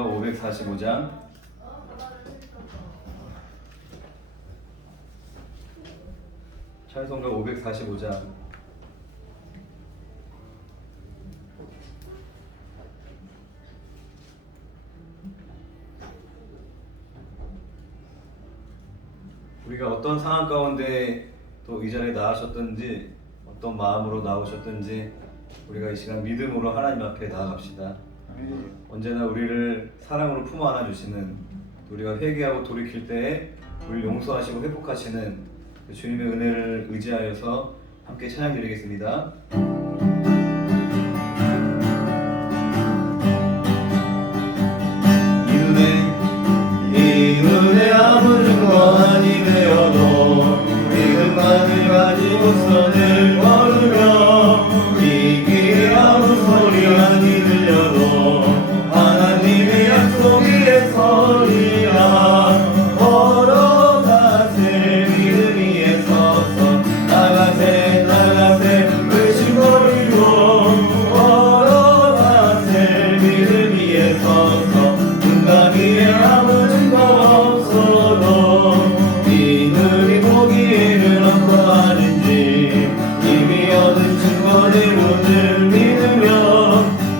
찬송가 545장 찬송가 545장 우리가 어떤 상황 가운데 또 이전에 나아셨든지 어떤 마음으로 나오셨든지 우리가 이 시간 믿음으로 하나님 앞에 나아갑시다. 언제나 우리를 사랑으로 품어 안아주시는, 우리가 회개하고 돌이킬 때에 우리를 용서하시고 회복하시는 그 주님의 은혜를 의지하여서 함께 찬양 드리겠습니다. 이 은혜 아무 증거 아니 되어도 믿음만을 가지고서 늘 걸으며 이 길에 아무 소리 아니 들려도 하나님의 약속 위에 서리라. 걸어가세 믿음 위에 서서 나가세 나가세 의심버리고 걸어가세 믿음 위에 서서 눈감 위에 아무 증거 없어도 이들이 보기에는 어떠하는지 이미 얻은 증거대로 늘 믿으며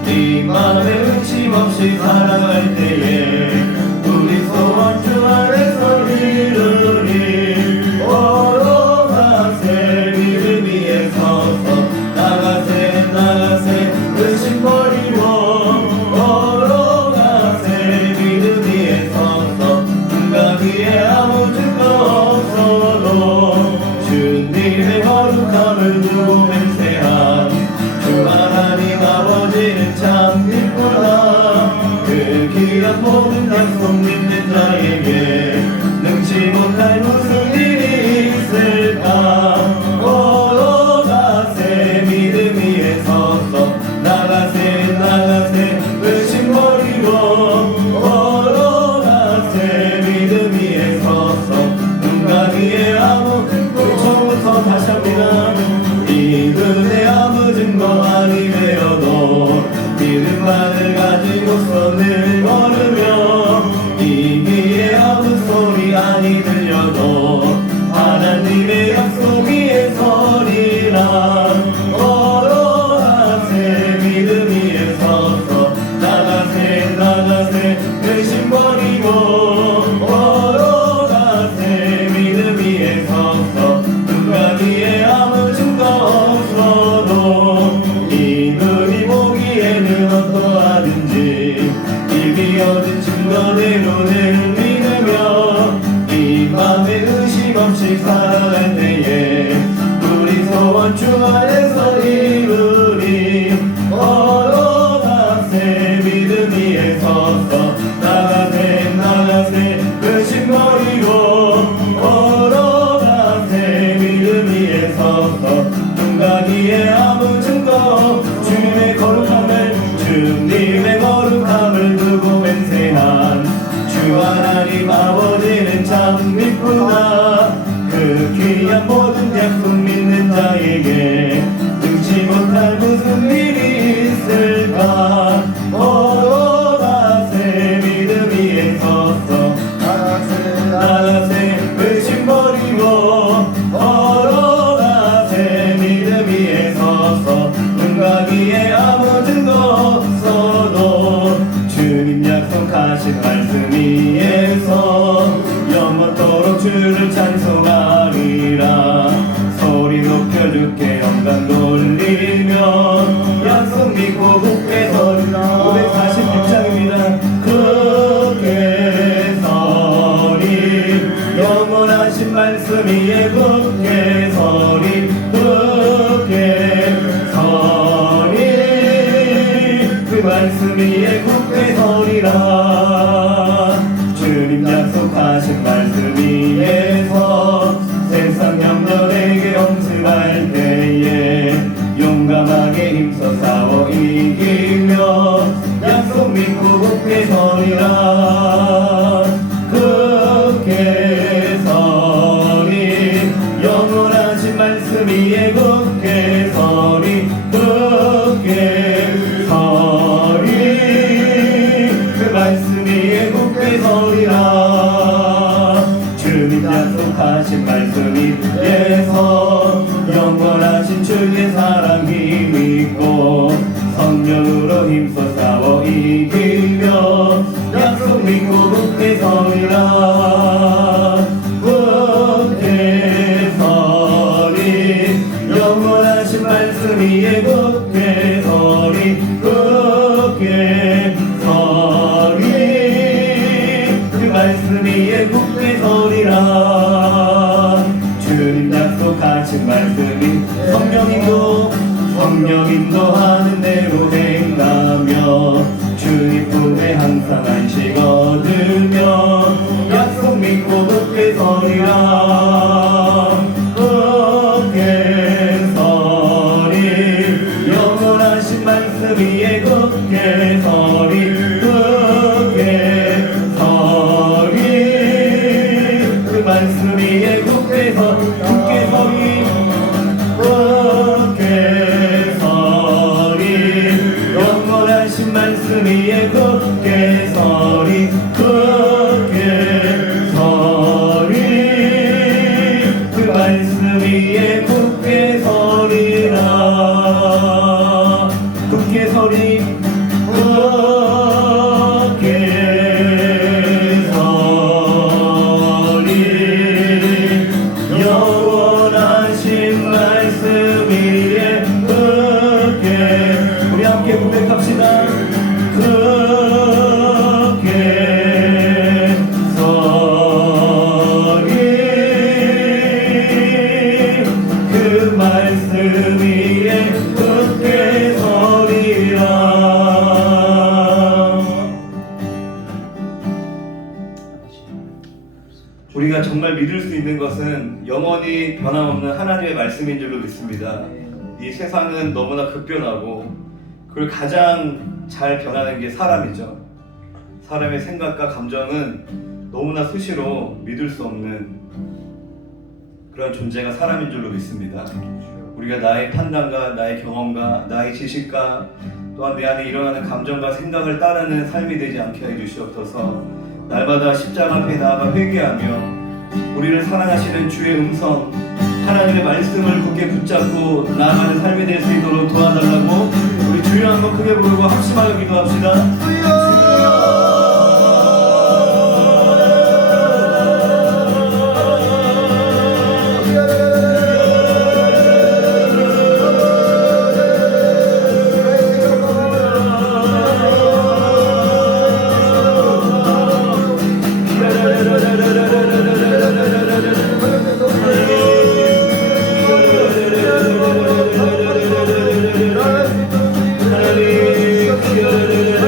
네 맘에 의심 없이 살아갈 때에 우리 소원 주 안에서 이루리. 걸어가세 믿음 위에 서서 나가세 나가세 의심 버리고 걸어가세 믿음 위에 서서 눈감 위에 아무 증거 없어도 주님의 거룩함을 두고 맹세한 주 하나님 아버지는 참 기쁘다. 그 귀한 모든 약속 믿는 자에게 능치 못할 무슨 일이 있을까. 걸어가세 믿음 위에 서서 나가세 나가세 의심 버리고 걸어가세 믿음 위에 서서 눈감 위에 아무 우리 처음부터 다시 합니다. 이 은혜 아무 증거 아니 되어도 믿음만을 가지고서 늘 걸으며 이 귀에 아무 소리 아니 들려도 하나님의 약속 위에 서리라. 걸어가세 믿음 위에 서서 나가세 나가세 의심 버리고 걸어가세 믿음 위에 서서 눈감 위에 아무 증거 없어도 이들이 보기에는 어떠하든지 이미 얻은 증거대로 늘 믿으며 이 맘에 의심 없이 살아갈 때에 우리 소원 주 안에서 이루리. 걸어가세 믿음 위에 서서 나가세 나가세 의심 버리고 걸어가세 믿음 위에 서서 눈감 위에 아무 증거 주님의 거룩함을 두고 맹세한 주 하나님 아버지는 참 기쁘다. 그 귀한 모든 약속 믿는 자에게 능치 못할 무슨 일이 있을까. 걸어가세 믿음 위에 서서 나가세 의심 버리고 걸어가세 믿음 위에 서서 눈감 위에 아무 증거 없어도 주님 약속하신 말씀 위에서 영원토록 주를 찬송하리라. 소리 높여 주께 영광 돌리며 약속 믿고 굳게 서리라. 546장입니다. 굳게 서리 영원하신 말씀 위에 굳게 서리 굳게 서리 그 말씀 위에 굳게 서리라. 주님 약속하신 말씀 위에서 세상 영녀에게 엄습할 때에 용감하게 힘써 싸워 이기며 약속 믿고 굳게 서리라. 굳게 서리 영원하신 말씀 위에 굳게 서리 굳게 서리 그 말씀 말씀 위에 굳게 서리라. 주님 약속하신 말씀 위에서 영원하신 주의 사랑 힘입고 성령으로 힘써 싸워 이기며 약속 믿고 굳게 서리라. 굳게 서리 영원하신 말씀 위에 굳게 서리 굳게 서리 그 말씀 위에 굳게 서리라. 주님 약속하신 말씀이 성령 인도하는 대로 행하며 주님 품에 항상 안식 얻으며 약속 믿고 굳게 서리라. 굳게 서리 영원하신 말씀 위에 굳게 서리 굳게 서리 그 말씀 위에 굳게 서리 영원하신 말씀 위에 굳게 서리 굳게 서리 그 말씀 위에 굳게 서리라. 굳게 서리 굳게 서리 영원하신 말씀 위에 굳게 우리 함께 고백합시다. 굳게 서리 그 말씀 위에 굳게 서리라. 우리가 정말 믿을 수 있는 것은 영원히 변함없는 하나님의 말씀인 줄로 믿습니다. 이 세상은 너무나 급변하고 그걸 가장 잘 변하는 게 사람이죠. 사람의 생각과 감정은 너무나 수시로 믿을 수 없는 그런 존재가 사람인 줄로 믿습니다. 우리가 나의 판단과 나의 경험과 나의 지식과 또한 내 안에 일어나는 감정과 생각을 따르는 삶이 되지 않게 해 주시옵소서. 날마다 십자가 앞에 나아가 회개하며 우리를 사랑하시는 주의 음성 하나님의 말씀을 굳게 붙잡고 나아가는 삶이 될 수 있도록 도와달라고 우리 주여 한번 크게 부르고 합심하여 기도합시다.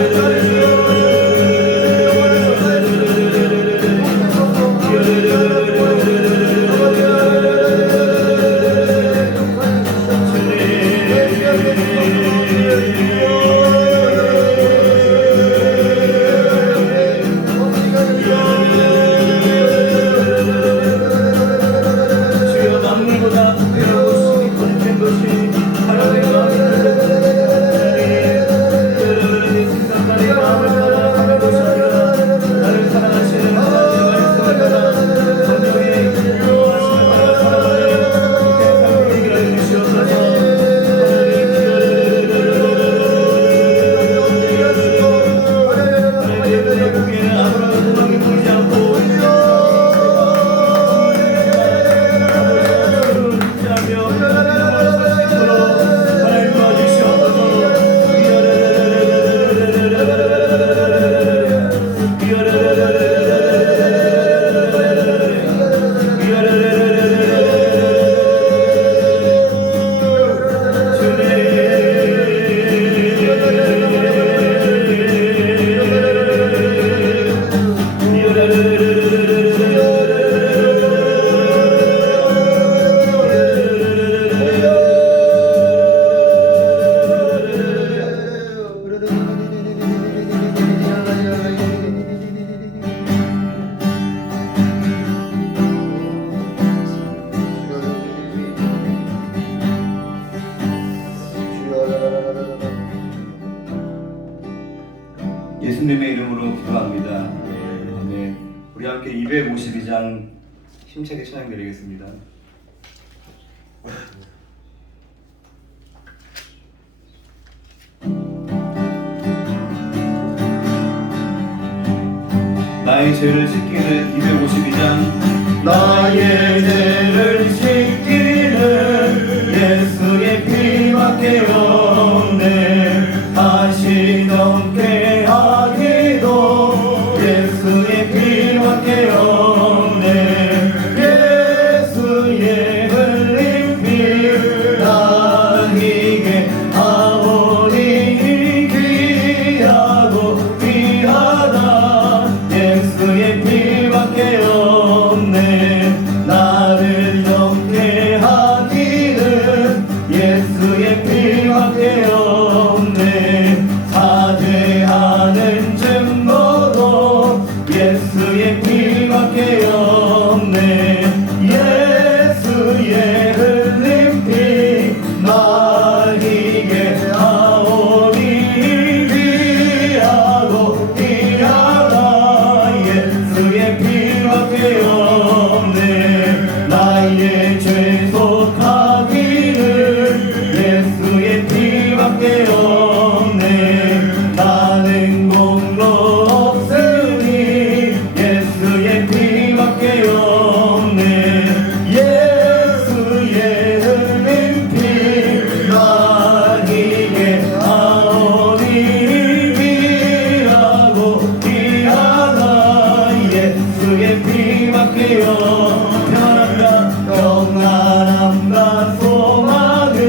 하나님 우리 함께 252장 힘차게 찬양 드리겠습니다. 나의 죄를 씻기는 252장. 나의 죄를 씻기는 예수의 피밖에 없네. 다시 넘게 하기도 예수의 피밖에 없네. 예수의 흘린 피 나에게 아무리 귀하고 귀하다. 예수의 피밖에 없네. 나를 넘게 하기는 예수의 피밖에 없네. 사죄하는 증거도 예수의 피밖에 없네. 예수의 흘린 피 나에게 아오니 귀하고 귀하다. 예수의 피밖에 없네. 나의 죄 속하기는 예수의 피밖에 없네. 나는 공로 없으니 예수의 피밖에 없네. 예수의 흘린 피 나에게 아오니 귀하고 귀하다. 예수의 피밖에 없네. 평안함과 소망은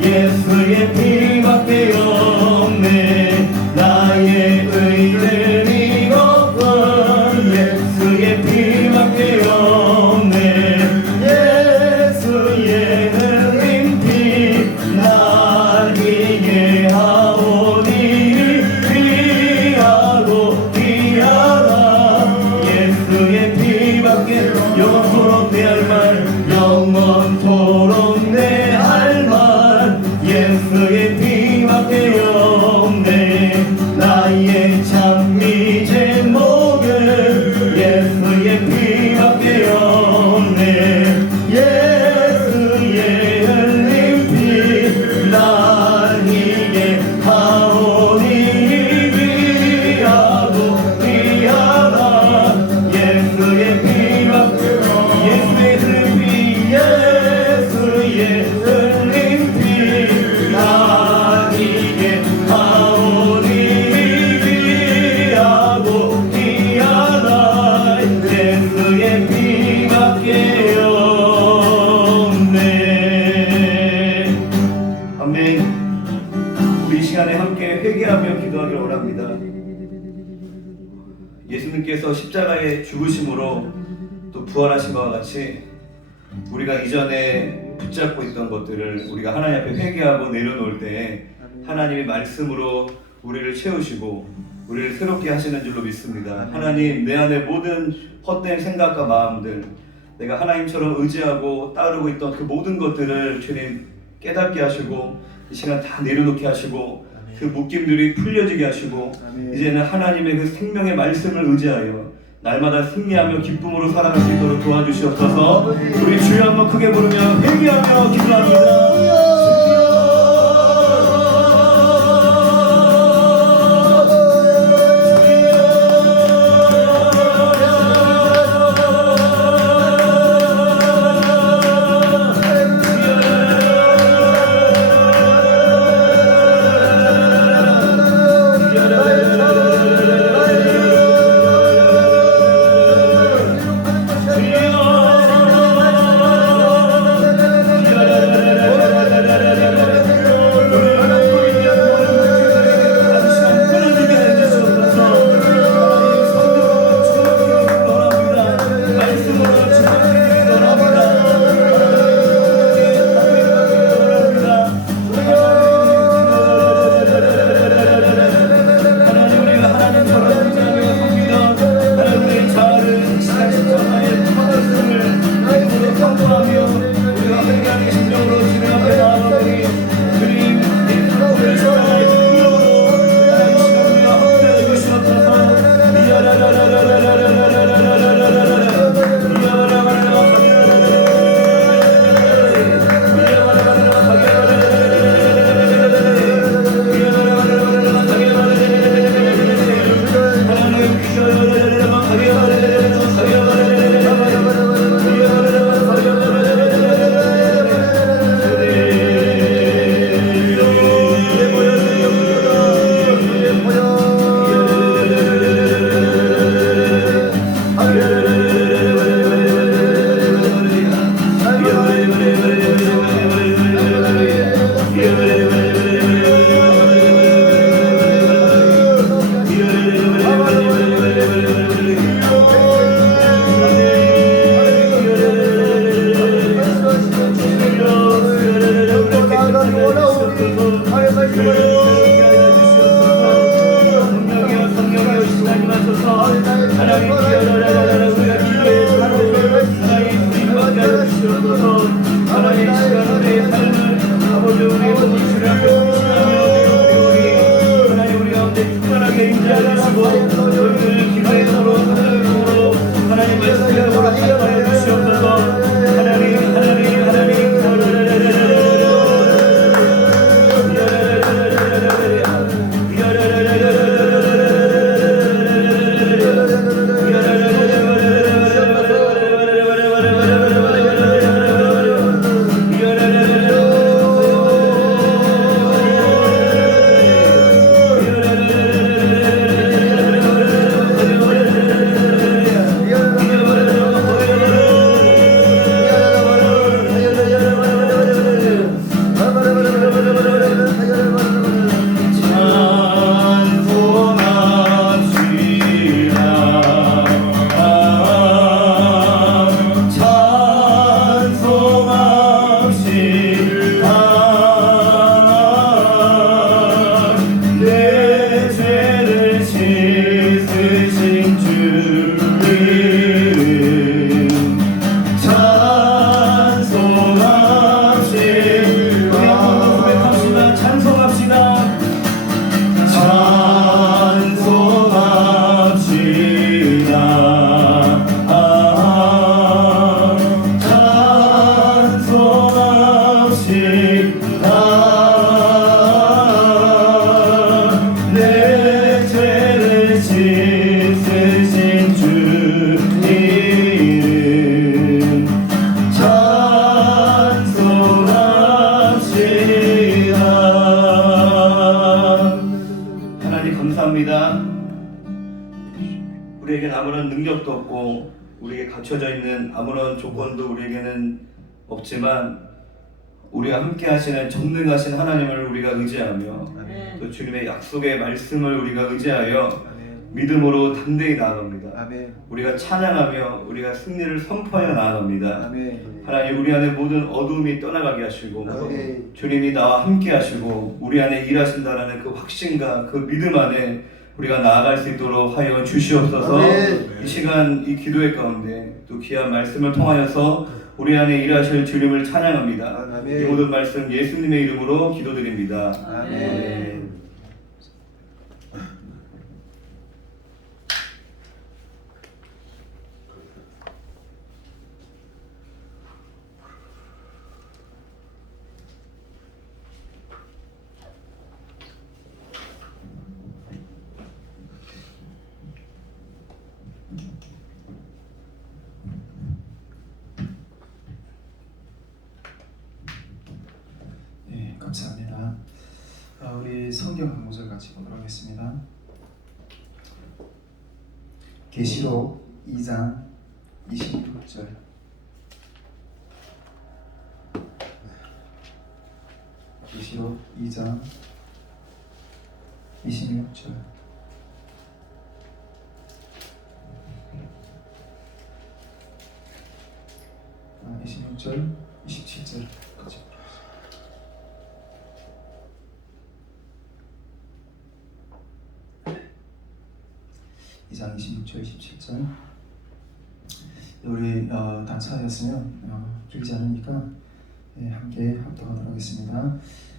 예수의 피밖에 없네. 나의 의를 이것은 예수의 피밖에 없네. 예수의 흘린 피 나에게 하오니 귀하고 귀하다. 예수의 피밖에 영원토록 내 할 말 영원토록 내 할 말 예수의 피밖에 없네. 나의 찬미 제목은 예수의 피밖에 없네. 예수의 흘린 피 나에게 하오니 귀하고 귀하다. 예수의 피밖에 예수의 흘린 피 예수의 흘린 피 나에게 하오니 귀하고 귀하다. 예수의 피밖에 없네. 아멘. 우리 이 시간에 함께 회개하며 기도하기를 원합니다. 예수님께서 십자가의 죽으심으로 또 부활하신 것과 같이 우리가 이전에 붙잡고 있던 것들을 우리가 하나님 앞에 회개하고 내려놓을 때 하나님의 말씀으로 우리를 채우시고 우리를 새롭게 하시는 줄로 믿습니다. 하나님, 내 안에 모든 헛된 생각과 마음들, 내가 하나님처럼 의지하고 따르고 있던 그 모든 것들을 주님 깨닫게 하시고 이 시간 다 내려놓게 하시고 그 묶임들이 풀려지게 하시고 이제는 하나님의 그 생명의 말씀을 의지하여 날마다 승리하며 기쁨으로 살아갈 수 있도록 도와주시옵소서. 우리 주여 한번 크게 부르며 회개하며 기도합니다. 쓰신 주 이름 찬송합시다. 우리 한번 더 고백합시다. 찬송합시다. 감사합니다. 우리에겐 아무런 능력도 없고 우리에게 갖춰져 있는 아무런 조건도 우리에게는 없지만 우리와 함께 하시는 전능하신 하나님을 우리가 의지하며 또 주님의 약속의 말씀을 우리가 의지하여 믿음으로 담대히 나아갑니다. 우리가 찬양하며 우리가 승리를 선포하여 나아갑니다. 하나님, 우리 안에 모든 어둠이 떠나가게 하시고 주님이 나와 함께 하시고 우리 안에 일하신다라는 그 확신과 그 믿음 안에 우리가 나아갈 수 있도록 하여 주시옵소서. 이 시간 이 기도의 가운데 또 귀한 말씀을 통하여서 우리 안에 일하실 주님을 찬양합니다. 이 모든 말씀 예수님의 이름으로 기도드립니다. 아멘. 감사합니다. 우리 성경 한 구절 같이 보도록 하겠습니다. 계시록 2장 26절. 계시록 2장 26절. 아, 26절, 27절 같이. 2장 26절 27절. 우리 단차였으면 길지 않으니까 함께 합독하도록 하겠습니다.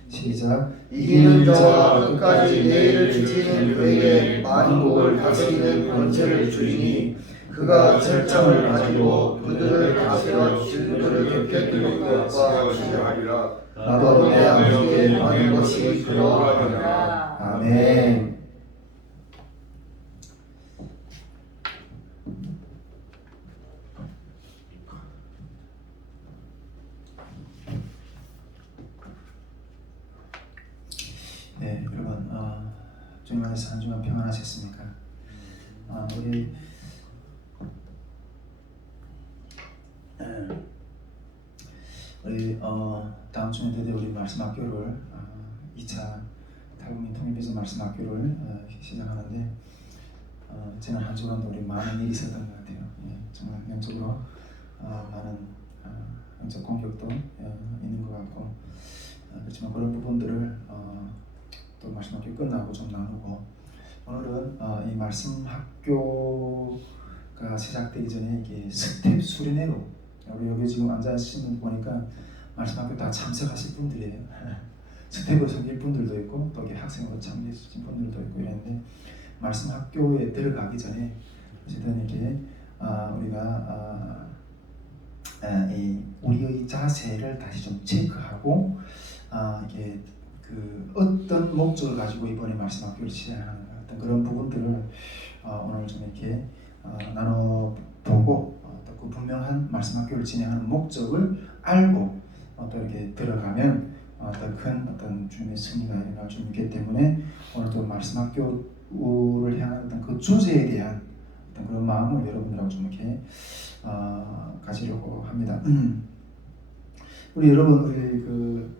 시작. 이기는 자와 끝까지 내일을 지키는 그에게 만국을 다스리는 권세를 주시니 그가 철장을 가지고 그들을 다스려 진노를 덮게 두는 것과 시작하리라. 나도 내 아버지께 받은 것이 그러하리라. 아멘. 네, 여러분, 주님 안에서 한 주간 평안하셨습니까? 우리 다음 주에 드디어 우리 말씀 학교를 2차 탈북민 통일비전 말씀 학교를 시작하는데 지난 한 주간도 우리 많은 일이 있었던 것 같아요. 정말 영적으로 많은 영적 공격도 있는 것 같고 그렇지만 그런 부분들을 또 말씀 학교 끝나고 좀 나누고 오늘은 이 말씀 학교가 시작되기 전에 이게 스텝 수련회로 우리 여기 지금 앉아 계신 분 보니까 말씀 학교 다 참석하실 분들이에요. 스텝으로 섬길 분들도 있고 또 학생으로 참여하신 분들도 있고 이랬는데 말씀 학교에 들어가기 전에 어쨌든 이렇게 우리가 이 우리의 자세를 다시 좀 체크하고 이게 그 어떤 목적을 가지고 이번에 말씀 학교를 진행하는 어떤 그런 부분들을 오늘 좀 이렇게 나눠보고 또 그 분명한 말씀 학교를 진행하는 목적을 알고 또 이렇게 들어가면 더 큰 어떤 주님의 승리가 일어날 수 있기 때문에 오늘도 말씀 학교를 향한 어떤 그 주제에 대한 어떤 그런 마음을 여러분들하고 좀 이렇게 가지려고 합니다. 우리 여러분 우리 그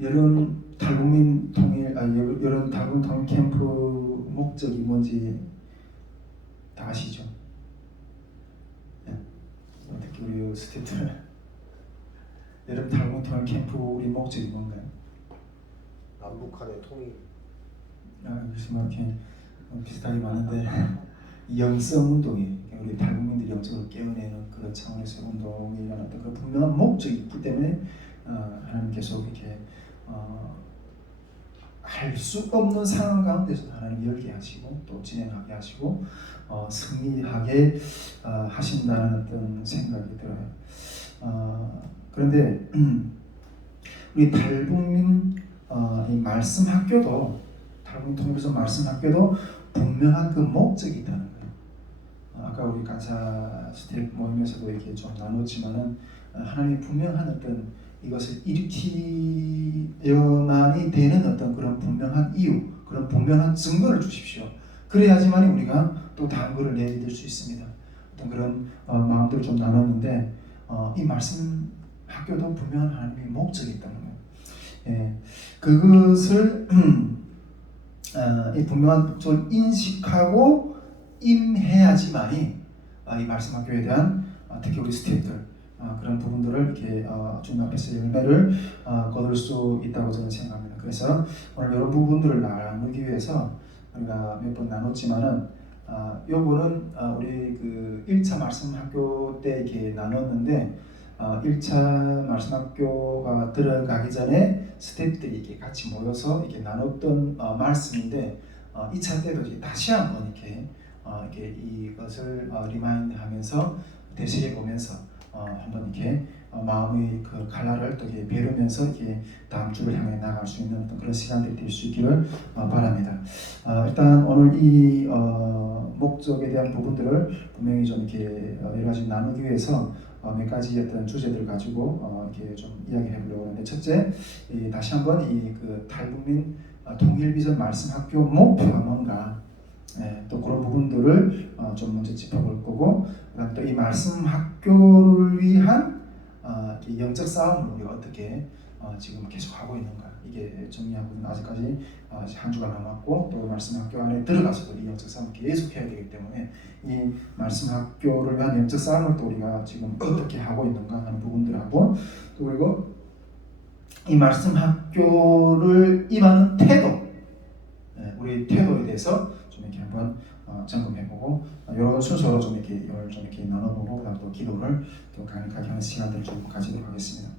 여름 탈북민 통일 여름 탈북민 통일 캠프 목적이 뭔지 다 아시죠? 특히 우리 스태프들 여름 탈북민 통일 캠프 우리 목적이 뭔가요? 남북한의 통일. 글쎄 뭐 이렇게 비슷하게 많은데 이 영성 운동이 우리 탈북민들이 영성을 깨어내는 그런 차원에서 운동이라는 어떤 그 분명한 목적이 있기 때문에 하나님 계속 이렇게 할 수 없는 상황 가운데서 하나님 열게 하시고 또 진행하게 하시고 승리하게 하신다는 어떤 생각이 들어요. 그런데 우리 탈북민 이 말씀 학교도 탈북민 통일부서 말씀 학교도 분명한 그 목적이 있다는 거예요. 아까 우리 간사 스텝 모임에서도 이렇게 좀 나눴지만은 하나님이 분명한 어떤 이것을 일으키어만이 되는 어떤 그런 분명한 이유, 그런 분명한 증거를 주십시오. 그래야지만 우리가 또 다음 거를 내믿을 수 있습니다. 어떤 그런 마음들을 좀 나눴는데 이 말씀 학교도 분명한 하나님의 목적이 있다는 거예요. 예, 그것을 이 분명한 목적을 인식하고 임해야지만이 이 말씀 학교에 대한 특히 우리 스태프들 그런 부분들을 이렇게 주님 앞에서 열매를 거둘 수 있다고 저는 생각합니다. 그래서 오늘 이런 부분들을 나누기 위해서 우리가 몇 번 나눴지만은 요거는 우리 그 1차 말씀 학교 때 이렇게 나눴는데 1차 말씀 학교가 들어가기 전에 스태프들이 이렇게 같이 모여서 이렇게 나눴던 말씀인데 2차 때도 이제 다시 한번 이렇게 이것을 리마인드하면서 되새겨 보면서 한번 이렇게 마음의 그 칼날을 또 이렇게 베르면서 이렇게 다음 주를 향해 나갈 수 있는 어떤 그런 시간들이 될 수 있기를 바랍니다. 일단 오늘 이 목적에 대한 부분들을 분명히 좀 이렇게 여러 가지 나누기 위해서 몇 가지 어떤 주제들을 가지고 이렇게 좀 이야기해 보려고 하는데 첫째, 다시 한번 이 그 탈북민 통일비전 말씀학교 목표가 뭔가 또 그런 부분들을 좀 먼저 짚어볼 거고, 그다음 또 이 말씀 학교를 위한 영적 싸움을 우리가 어떻게 지금 계속 하고 있는가, 이게 중요하거든요. 아직까지 한 주가 남았고 또 말씀 학교 안에 들어가서도 이 영적 싸움을 계속 해야 되기 때문에 이 말씀 학교를 위한 영적 싸움을 또 우리가 지금 어떻게 하고 있는가 하는 부분들하고, 또 그리고 이 말씀 학교를 임하는 태도, 우리 태도에 대해서 좀 이렇게 한번 점검해보고 이런 순서로 좀 이렇게 나눠보고 그다음 또 기도를 또 간략하게 하는 시간들을 좀 가지도록 하겠습니다.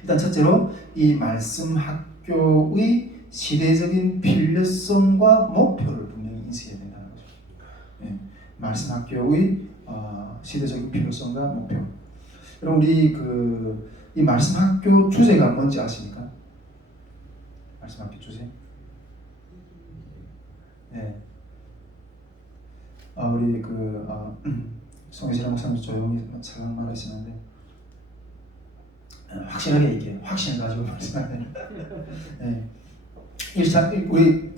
일단 첫째로 이 말씀 학교의 시대적인 필요성과 목표를 분명히 인식해야 된다는 거죠. 말씀 학교의 시대적인 필요성과 목표. 그럼 우리 이 말씀 학교 주제가 뭔지 아십니까? 말씀 학교 주제? 우리 송혜진 목사님 조용히 살랑 말하시는데 확실하게 얘기해요. 확신 가지고 말씀하세요. 우리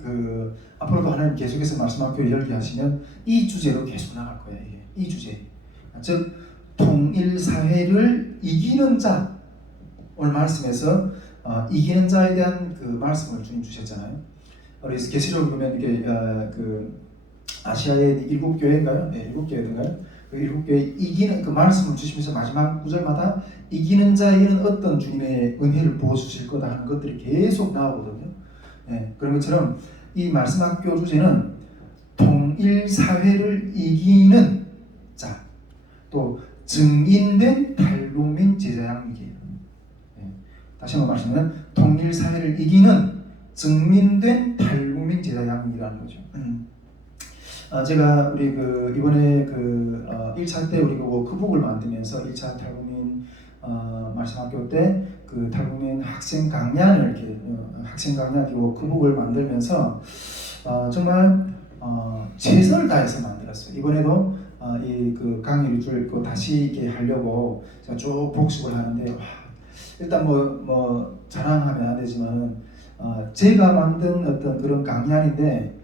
앞으로도 하나님 계속해서 말씀학교를 열게 하시면 이 주제로 계속 나갈 거예요. 이 주제, 즉 통일 사회를 이기는 자. 오늘 말씀에서 이기는 자에 대한 그 말씀을 주님 주셨잖아요. 우리 계시록 보면 이게 아시아의 7교회인가요? 7교회인가요? 그 7교회 이기는 그 말씀을 주시면서 마지막 구절마다 이기는 자에게는 어떤 주님의 은혜를 부어주실 거다 하는 것들이 계속 나오거든요. 그런 것처럼 이 말씀 학교 주제는 통일 사회를 이기는 자, 또 증인된 탈북민 제자 양육이에요. 다시 한번 말씀드리면 통일 사회를 이기는 증민된 탈북민 제자 양육이라는 거죠. 제가 우리 이번에 1차 때 우리 크북을 만들면서 1차 탈북민 말씀학교 때 그 탈북민 학생 강연을 이렇게 학생 강연 크북을 만들면서 정말 최선을 다해서 만들었어요. 이번에도 이 강의를 다시 이렇게 하려고 제가 쭉 복습을 하는데 일단 뭐 자랑하면 안 되지만 제가 만든 어떤 그런 강의안인데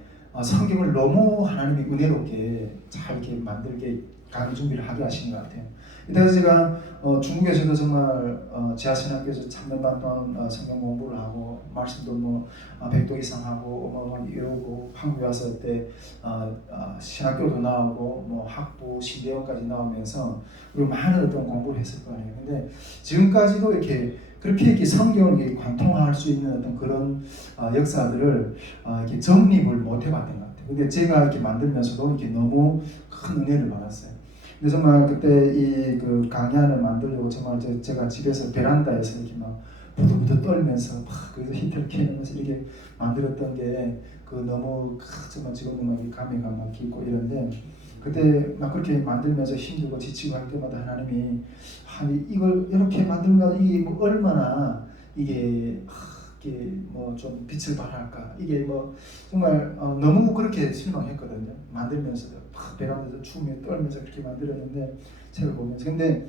성경을 너무 하나님이 은혜롭게 잘 이렇게 만들게 강의 준비를 하게 하시는 것 같아요. 그래서 제가 중국에서도 정말 지하신학교에서 3년 반 동안 성경 공부를 하고 말씀도 100도 이상 하고 이러고 한국에 와서 그때 신학교도 나오고 학부 신대원까지 나오면서 그리고 많은 어떤 공부를 했을 거 아니에요. 근데 지금까지도 이렇게 그렇게 이렇게 성경을 이렇게 관통할 수 있는 어떤 그런 역사들을 이렇게 정립을 못 해봤던 것 같아요. 근데 제가 이렇게 만들면서도 이렇게 너무 큰 은혜를 받았어요. 근데 정말 그때 이 그 강의안을 만들려고 정말 제가 집에서 베란다에서 이렇게 막 부들부들 떨면서 막 거기서 히터를 켜면서 이렇게 만들었던 게 그 너무 정말 지금도 막 감회가 막 깊고 이런데 그때 막 그렇게 만들면서 힘들고 지치고 할 때마다 하나님이 아니 이걸 이렇게 만들면 이게 뭐 얼마나 이게 뭐 좀 빛을 발할까 이게 뭐 정말 너무 그렇게 실망했거든요. 만들면서도 막 베란다에서 추우며 떨면서 그렇게 만들었는데 책을 보면서 근데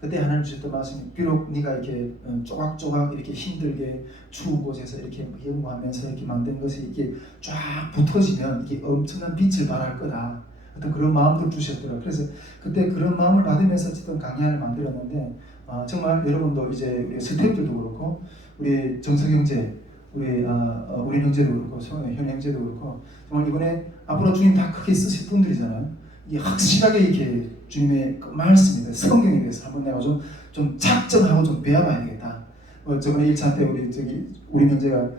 그때 하나님 주셨던 말씀이 비록 네가 이렇게 조각조각 이렇게 힘들게 추운 곳에서 이렇게 연구하면서 이렇게 만든 것이 이게 쫙 붙어지면 이게 엄청난 빛을 발할 거다. 어떤 그런 마음을 주셨더라고요. 그래서 그때 그런 마음을 받으면서 어쨌든 강의를 만들었는데 정말 여러분도 이제 우리 스태프들도 그렇고 우리 정석 형제 우리 형제도 그렇고 현 형제도 그렇고 정말 이번에 앞으로 주님 다 크게 쓰실 분들이잖아요. 이게 확실하게 이렇게 주님의 그 말씀에 대해서 성경에 대해서 한번 내가 좀 작정하고 좀 배워봐야 되겠다. 저번에 1차 때 우리 형제가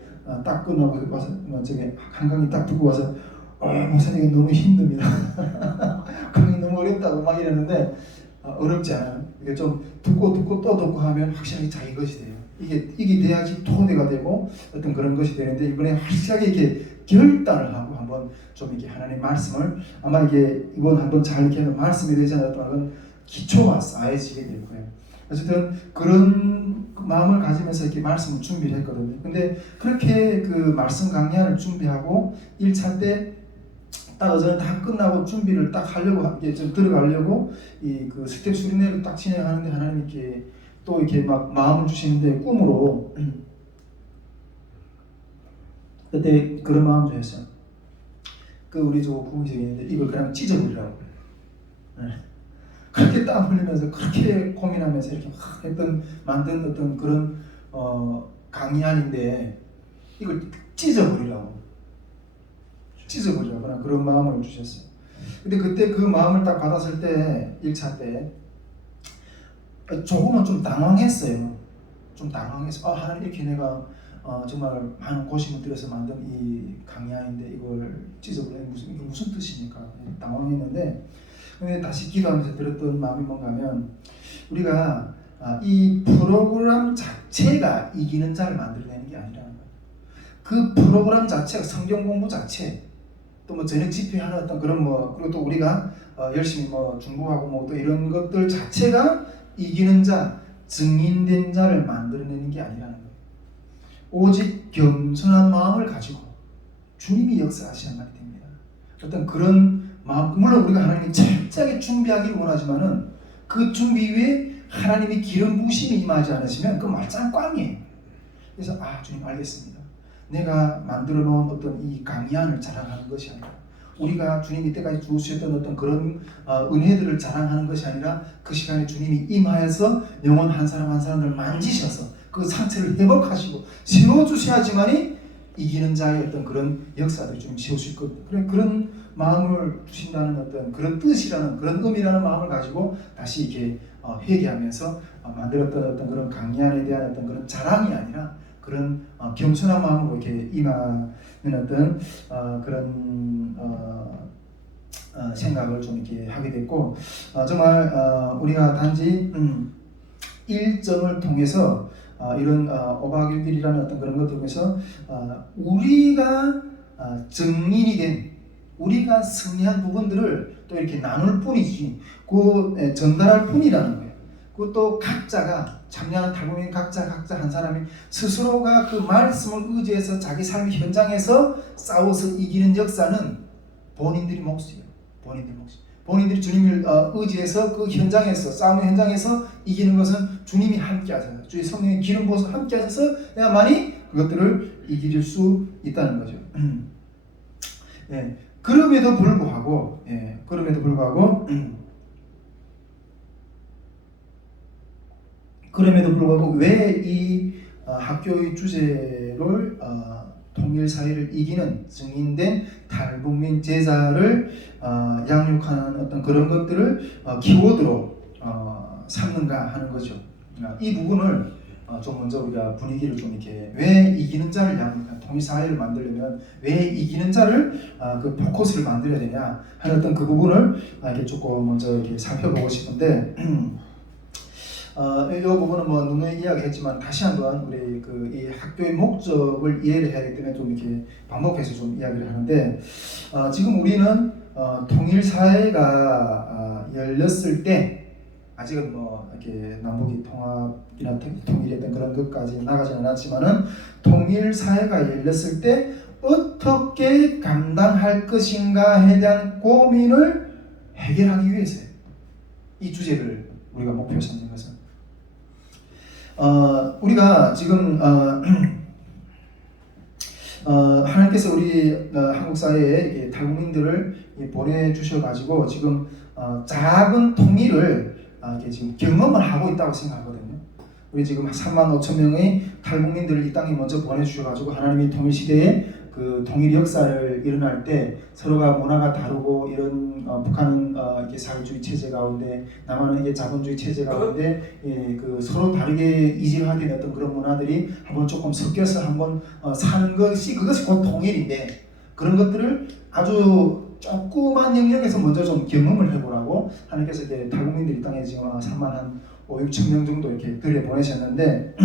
딱 끝나고 와서 저기 한강이 딱 듣고 와서 목사님 너무 힘듭니다. 강의 너무 어렵다고 막 이랬는데 어렵지 않아요. 이게 좀 듣고 또 듣고 하면 확실하게 자기 것이 돼요. 이게 돼야지 토대가 되고 어떤 그런 것이 되는데 이번에 확실하게 이렇게 결단을 하고 한번 좀 이렇게 하나님 말씀을 아마 이번 한번 잘 이렇게 말씀이 되지 않았더라도 기초가 쌓여지게 될 거예요. 어쨌든 그런 마음을 가지면서 이렇게 말씀을 준비를 했거든요. 근데 그렇게 그 말씀 강의를 준비하고 1차 때 딱 어제 다 끝나고 준비를 딱 하려고 이제 좀 들어가려고 이 그 스텝 수련회를 딱 진행하는데 하나님 이렇게 또 이렇게 막 마음을 주시는데 꿈으로 그때 그런 마음 주셨어요. 그 우리 저 구기적이 있는데 이걸 그냥 찢어버리라고. 네. 그렇게 땀 흘리면서 그렇게 고민하면서 이렇게 막 만든 어떤 그런 강의안인데 이걸 찢어버리라고 그런 마음을 주셨어요. 근데 그때 그 마음을 딱 받았을 때 1차 때 조금은 좀 당황했어요. 좀 당황해서 하나님 이렇게 내가 정말 많은 고심을 들여서 만든 이 강의안인데 이걸 찢어버리는 이게 무슨 뜻입니까? 당황했는데 근데 다시 기도하면서 들었던 마음이 뭔가 하면 우리가 이 프로그램 자체가 이기는 자를 만들어내는 게 아니라는 거예요. 그 프로그램 자체가 성경 공부 자체 또 뭐 저녁 집회하는 어떤 그런 그리고 또 우리가 열심히 중보하고 또 이런 것들 자체가 이기는 자, 증인된 자를 만들어내는 게 아니라는 거예요. 오직 겸손한 마음을 가지고 주님이 역사하시는 말이 됩니다. 어떤 그런 마음, 물론 우리가 하나님이 철저하게 준비하기를 원하지만은 그 준비 위에 하나님이 기름 부으심이 임하지 않으시면 그 말짱 꽝이에요. 그래서 주님 알겠습니다. 내가 만들어 놓은 어떤 이 강의안을 자랑하는 것이 아니라 우리가 주님이 이때까지 주셨던 어떤 그런 은혜들을 자랑하는 것이 아니라 그 시간에 주님이 임하여서 영혼 한 사람 한 사람을 만지셔서 그 상처를 회복하시고 세워주셔야지만이 이기는 자의 어떤 그런 역사들을 좀 세우실 거거든요. 그런 마음을 주신다는 어떤 그런 뜻이라는 그런 의미라는 마음을 가지고 다시 이렇게 회개하면서 만들었던 어떤 그런 강의안에 대한 어떤 그런 자랑이 아니라 그런 겸손한 마음으로 이렇게 임하는 어떤 그런 생각을 좀 이렇게 하게 됐고 정말 우리가 단지 일정을 통해서 이런 5박 6일이라는 어떤 그런 것들 통해서 우리가 증인이 된 우리가 승리한 부분들을 또 이렇게 나눌 뿐이지 그 전달할 뿐이라는 거예요. 그것도 각자가 참여하는 탈북민 각자 한 사람이 스스로가 그 말씀을 의지해서 자기 삶의 현장에서 싸워서 이기는 역사는 본인들이 몫이에요. 본인들이 주님을 의지해서 그 현장에서 싸움의 현장에서 이기는 것은 주님이 함께 하잖아요. 주의 성령의 기름 부어서 함께 하셔서 내가만이 그것들을 이길 수 있다는 거죠. 예. 그럼에도 불구하고 왜 이 학교의 주제를 통일 사회를 이기는 증인된 탈북민 제자를 양육하는 어떤 그런 것들을 키워드로 삼는가 하는 거죠. 이 부분을 좀 먼저 우리가 분위기를 좀 이렇게 왜 이기는 자를 향한 통일 사회를 만들려면 왜 이기는 자를 그 포커스를 만들어야 되냐 하는 어떤 그 부분을 이렇게 조금 먼저 이렇게 살펴보고 싶은데 이 부분은 뭐 누누이 이야기했지만 다시 한번 우리 그 이 학교의 목적을 이해를 해야 되기 때문에 좀 이렇게 반복해서 좀 이야기를 하는데 지금 우리는 통일 사회가 열렸을 때 아직은 뭐 이렇게 남북이 통합이나 통일이었던 그런 것까지 나가지는 않았지만은 통일 사회가 열렸을 때 어떻게 감당할 것인가에 대한 고민을 해결하기 위해서요. 이 주제를 우리가 목표 삼는 것은 우리가 지금 하나님께서 우리 한국 사회에 탈북민들을 보내주셔 가지고 지금 작은 통일을 이렇게 지금 경험을 하고 있다고 생각하거든요. 우리 지금 3만 5천 명의 탈북민들을 이 땅에 먼저 보내주셔가지고 하나님이 통일 시대에 그 통일 역사를 일어날 때 서로가 문화가 다르고 이런 북한은 이게 사회주의 체제 가운데 남한은 이게 자본주의 체제 가운데 그 서로 다르게 이질화된 어떤 그런 문화들이 한번 조금 섞여서 한번 사는 것이 그것이 곧 통일인데 그런 것들을 아주 조그만 영역에서 먼저 좀 경험을 해보라고 하나님께서 이제 탈북민들이 땅에 지금 3만 한 5, 6천 명 정도 이렇게 들여 보내셨는데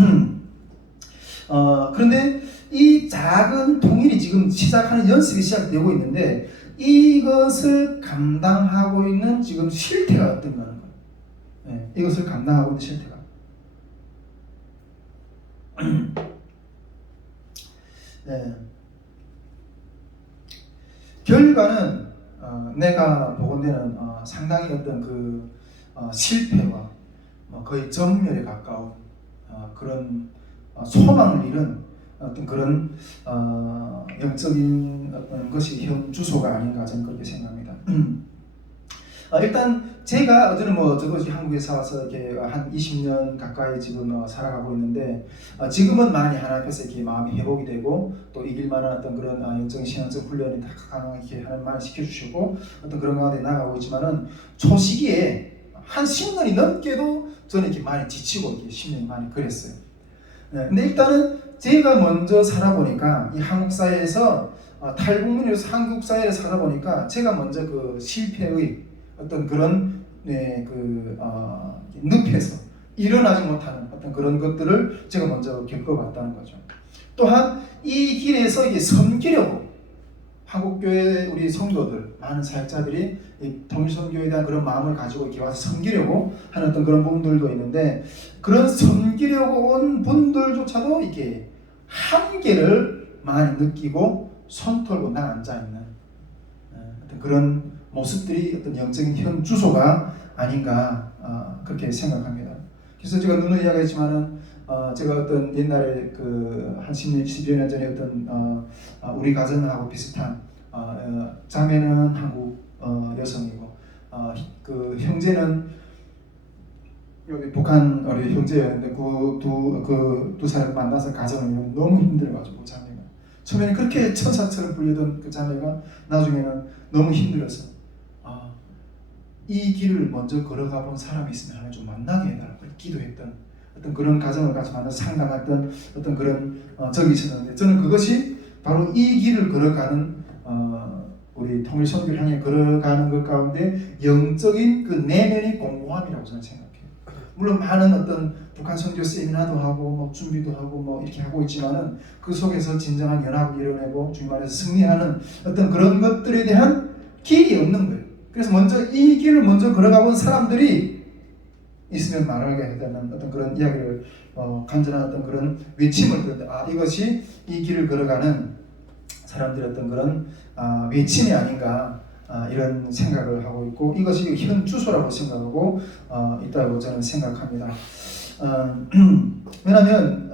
그런데 이 작은 통일이 지금 시작하는 연습이 시작되고 있는데 이것을 감당하고 있는 지금 실태가 어떤가 하는 거예요. 네, 이것을 감당하고 있는 실태가 네. 결과는 내가 보건대는 상당히 어떤 그 실패와 거의 전멸에 가까운 그런 소망을 잃은 어떤 그런 영적인 어떤 것이 현 주소가 아닌가 저는 그렇게 생각합니다. 일단 제가 어제는 저도 한국에서 와서 이렇게 한 20년 가까이 지금 살아가고 있는데 지금은 많이 하나님 앞에서 이렇게 마음이 회복이 되고 또 이길 만한 어떤 그런 영적 신앙적 훈련이 다 강하게 하나님 많이 시켜주시고 어떤 그런 가운데 나가고 있지만은 초시기에 한 10년이 넘게도 저는 이렇게 많이 지치고 이렇게 10년이 많이 그랬어요. 네, 근데 일단은 제가 먼저 살아보니까 이 한국 사회에서 탈북민으로서 한국 사회를 살아보니까 제가 먼저 그 실패의 어떤 그런 늪에서 일어나지 못하는 어떤 그런 것들을 제가 먼저 겪어봤다는 거죠. 또한 이 길에서 이게 섬기려고 한국교회 우리 성도들 많은 사역자들이 이 통일선교에 대한 그런 마음을 가지고 이렇게 와서 섬기려고 하는 어떤 그런 부분들도 있는데 그런 섬기려고 온 분들조차도 이렇게 한계를 많이 느끼고 손 털고 나 앉아있는 어떤 그런 모습들이 어떤 영적인 현 주소가 아닌가 그렇게 생각합니다. 그래서 제가 누누이 이야기했지만은 제가 어떤 옛날에 한 10년, 12년 전에 어떤 우리 가정하고 비슷한 자매는 한국 여성이고 그 형제는 여기 북한 우리 형제였는데 그 두 사람 만나서 가정을 이루면 너무 힘들어가지고 자매가 처음에는 그렇게 천사처럼 불리던 그 자매가 나중에는 너무 힘들어서 이 길을 먼저 걸어가 본 사람이 있으면 하나 좀 만나게 해달라고 기도했던 어떤 그런 가정을 같이 만나서 상담했던 어떤 그런 적이 있었는데 저는 그것이 바로 이 길을 걸어가는 우리 통일 선교를 향해 걸어가는 것 가운데 영적인 그 내면의 공고함이라고 저는 생각해요. 물론 많은 어떤 북한 선교 세미나도 하고 준비도 하고 이렇게 하고 있지만은 그 속에서 진정한 연합을 이뤄내고 주님 안에서 승리하는 어떤 그런 것들에 대한 길이 없는 거예요. 그래서 먼저 이 길을 먼저 걸어가본 사람들이 있으면 말하게 해달라는 어떤 그런 이야기를 간절한 어떤 그런 외침을 듣는데 이것이 이 길을 걸어가는 사람들의 어떤 그런 외침이 아닌가 이런 생각을 하고 있고 이것이 현 주소라고 생각하고 있다고 저는 생각합니다. 왜냐하면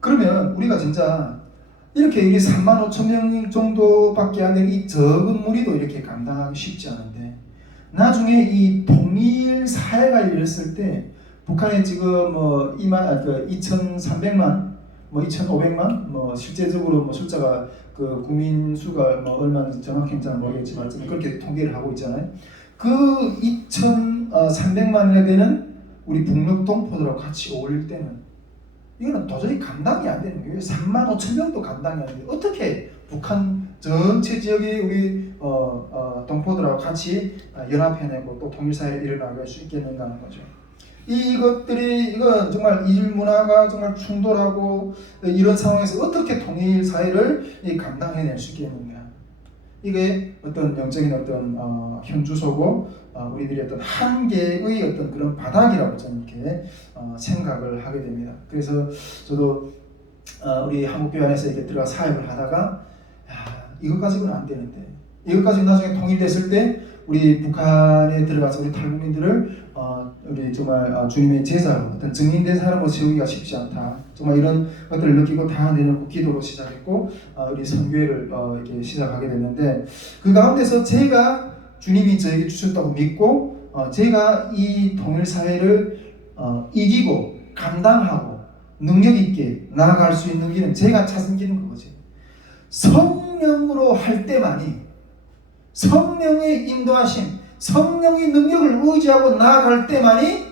그러면 우리가 진짜 이렇게 3만 5천 명 정도밖에 안 되는 이 적은 무리도 이렇게 감당하기 쉽지 않은데 나중에 이 통일 사회가 열렸을 때 북한에 지금 2,300만, 2,500만, 실제적으로 숫자가 그 국민 수가 얼마인지 정확히 잘 모르겠지만 그렇게 통계를 하고 있잖아요. 그 2,300만에 되는 우리 북녘 동포들하고 같이 어울릴 때는 이거는 도저히 감당이 안 되는 거예요. 3만 5천 명도 감당이 안 돼요. 어떻게 북한 전체 지역의 우리 동포들하고 같이 연합해내고 또 통일사회를 일어나게 할 수 있겠는가 하는 거죠. 이건 정말 이질 문화가 정말 충돌하고 이런 상황에서 어떻게 통일사회를 감당해낼 수 있겠는가. 이게 어떤 영적인 어떤 현주소고 우리들이 어떤 한계의 어떤 그런 바닥이라고 저는 이렇게 생각을 하게 됩니다. 그래서 저도 우리 한국교회 안에서 이렇게 들어가 사역을 하다가 이것 가지고는 안 되는데 이것 가지고 나중에 통일됐을 때 우리 북한에 들어가서 우리 탈북민들을 우리 정말 주님의 제자로 어떤 증인된 사람으로 세우기가 쉽지 않다. 정말 이런 것들을 느끼고 다 내놓고 기도로 시작했고 우리 선교회를 이렇게 시작하게 됐는데 그 가운데서 제가 주님이 저에게 주셨다고 믿고 제가 이 통일사회를 이기고 감당하고 능력 있게 나아갈 수 있는 길은 제가 찾은 길은 그거지. 성령으로 할 때만이 성령의 인도하심, 성령의 능력을 의지하고 나아갈 때만이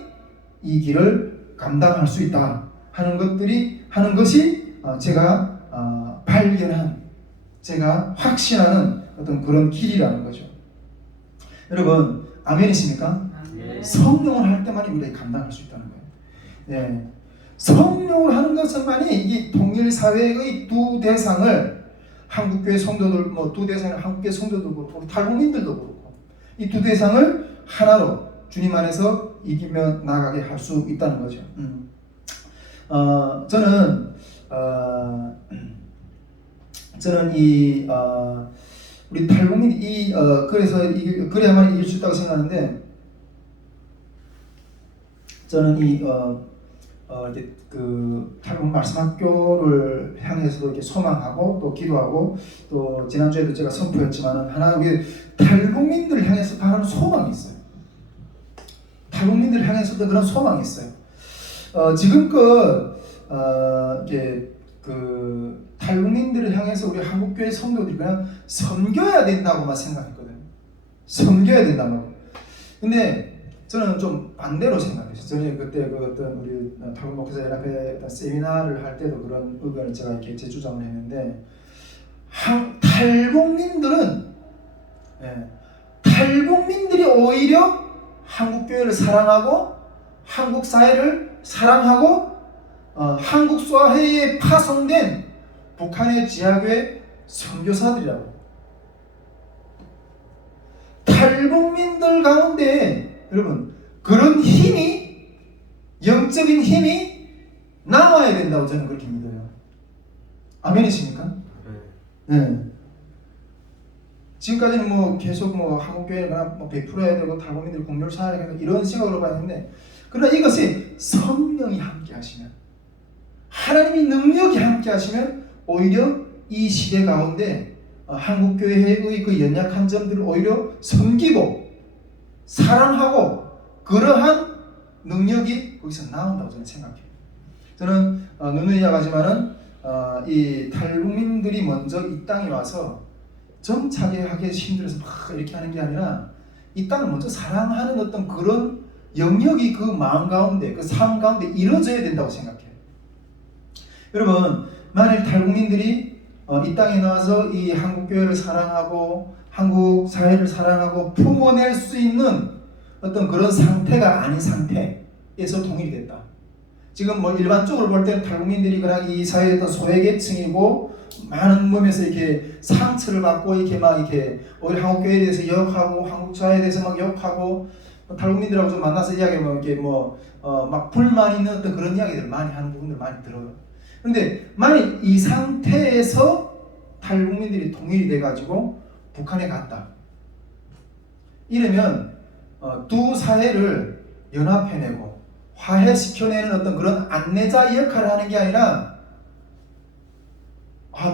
이 길을 감당할 수 있다 하는 것이 제가 발견한, 제가 확신하는 어떤 그런 길이라는 거죠. 여러분 아멘이십니까? 성령을 할 때만이 우리가 감당할 수 있다는 거예요. 예. 성령을 하는 것만이 이 통일사회의 두 대상을 한국교회 성도들 두 대상을 한국교회 성도들도 그렇고 탈북민들도 그렇고 이 두 대상을 하나로 주님 안에서 이기며 나가게 할 수 있다는 거죠. 저는 이 우리 탈북민 그래서 그래야만 이길 수 있다고 생각하는데 저는 그 탈북 말씀학교를 향해서도 이렇게 소망하고 또 기도하고 또 지난주에도 제가 선포했지만은 하나 우리 탈북민들을 향해서 바라는 소망이 있어요. 탈북민들을 향해서도 그런 소망이 있어요. 지금껏 이렇게 그 탈북민들을 향해서 우리 한국교회 성도들이 그냥 섬겨야 된다고만 생각했거든요. 섬겨야 된다고. 근데 저는 좀 반대로 생각했어요. 저는 그때 그 어떤 우리 탈북 목회자 연합회 세미나를 할 때도 그런 의견을 제가 이렇게 재주장을 했는데 탈북민들이 오히려 한국 교회를 사랑하고 한국 사회를 사랑하고 한국 사회에 파송된 북한의 지하교회 선교사들이라고. 탈북민들 가운데 여러분 그런 힘이 영적인 힘이 남아야 된다고 저는 그렇게 믿어요. 아멘이십니까? 네. 지금까지는 뭐 계속 뭐 한국교회가 뭐 100%해야 되고 탈북민들 공멸 사회가 이런 생각으로 봤는데 그러나 이것이 성령이 함께 하시면 하나님의 능력이 함께 하시면 오히려 이 시대 가운데 한국교회의 그 연약한 점들을 오히려 섬기고 사랑하고 그러한 능력이 거기서 나온다고 저는 생각해요. 저는 누누이 이야기하지만은 이 탈북민들이 먼저 이 땅에 와서 정착에 하기 힘들어서 막 이렇게 하는 게 아니라 이 땅을 먼저 사랑하는 어떤 그런 영역이 그 마음 가운데 그 삶 가운데 이루어져야 된다고 생각해요. 여러분 만일 탈북민들이 이 땅에 나와서 이 한국교회를 사랑하고 한국 사회를 사랑하고 품어낼 수 있는 어떤 그런 상태가 아닌 상태에서 통일이 됐다. 지금 뭐 일반적으로 볼 때는 탈북민들이 그냥 이 사회의 어떤 소외계층이고 많은 몸에서 이렇게 상처를 받고 이렇게 막 이렇게 오히려 한국교회에 대해서 욕하고 한국 사회에 대해서 막 욕하고 탈북민들하고 좀 만나서 이야기하면 이렇게 막 불만 있는 어떤 그런 이야기들 많이 하는 부분들 많이 들어요. 그런데 만약 이 상태에서 탈북민들이 통일이 돼가지고 북한에 갔다. 이러면 두 사회를 연합해내고 화해시켜내는 어떤 그런 안내자 역할을 하는 게 아니라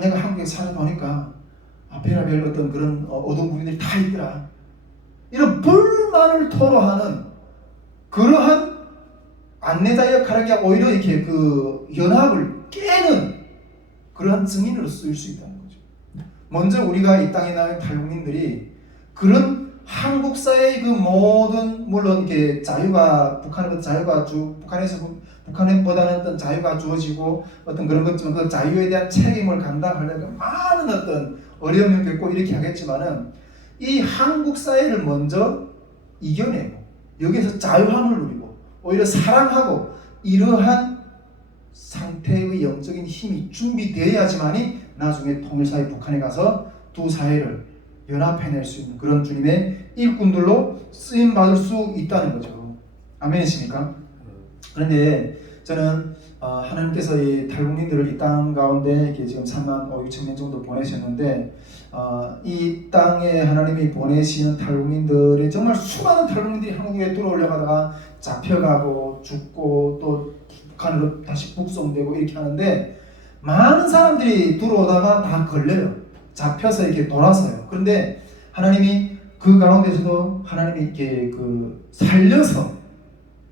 내가 한국에 살아보니까 별의별 어떤 그런 어두운 부분들이 다 있더라. 이런 불만을 토로하는 그러한 안내자 역할을 하는 게 오히려 이렇게 그 연합을 깨는 그러한 증인으로 쓰일 수 있다는 거죠. 먼저 우리가 이 땅에 나온 탈북민들이 그런 한국 사회의 그 모든 물론 이렇게 자유가 북한보다는 어떤 자유가 주어지고 어떤 그런 것지만 그 자유에 대한 책임을 감당하려면 많은 어떤 어려움을 겪고 이렇게 하겠지만은 이 한국 사회를 먼저 이겨내고 여기서 자유함을 누리고 오히려 사랑하고 이러한 상태의 영적인 힘이 준비되어야지만이 나중에 통일사회 북한에 가서 두 사회를 연합해낼 수 있는 그런 주님의 일꾼들로 쓰임받을 수 있다는 거죠. 아멘이십니까? 그런데 저는 하나님께서 이 탈북민들을 이 땅 가운데 이렇게 지금 3만 5, 6천 명 정도 보내셨는데 이 땅에 하나님이 보내시는 탈북민들이 정말 수많은 탈북민들이 한국에 들어오려다가 잡혀가고 죽고 또 북한으로 다시 북송되고 이렇게 하는데 많은 사람들이 들어오다가 다 걸려요. 잡혀서 이렇게 돌아서요. 그런데 하나님이 그 가운데서도 하나님이 이렇게 살려서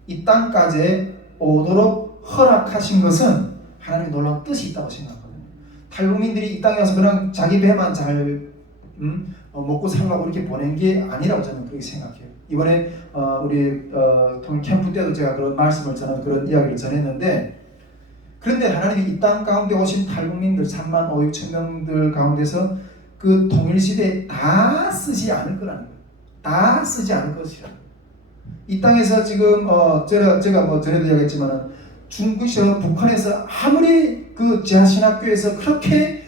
이 땅까지 오도록 허락하신 것은 하나님의 놀라운 뜻이 있다고 생각하거든요. 탈북민들이 이 땅에 와서 그냥 자기 배만 잘 먹고 살라고 이렇게 보낸 게 아니라고 저는 그렇게 생각해요. 이번에 우리 통일 캠프 때도 제가 그런 말씀을 저는 그런 이야기를 전했는데 그런데 하나님이 이 땅 가운데 오신 탈북민들 3만 5, 6천 명들 가운데서 그 통일시대에 다 쓰지 않을 거라는 거예요. 다 쓰지 않을 것이라는 거예요. 이 땅에서 지금 제가 뭐 전에도 이야기했지만 중국에서 북한에서 아무리 그 지하신학교에서 그렇게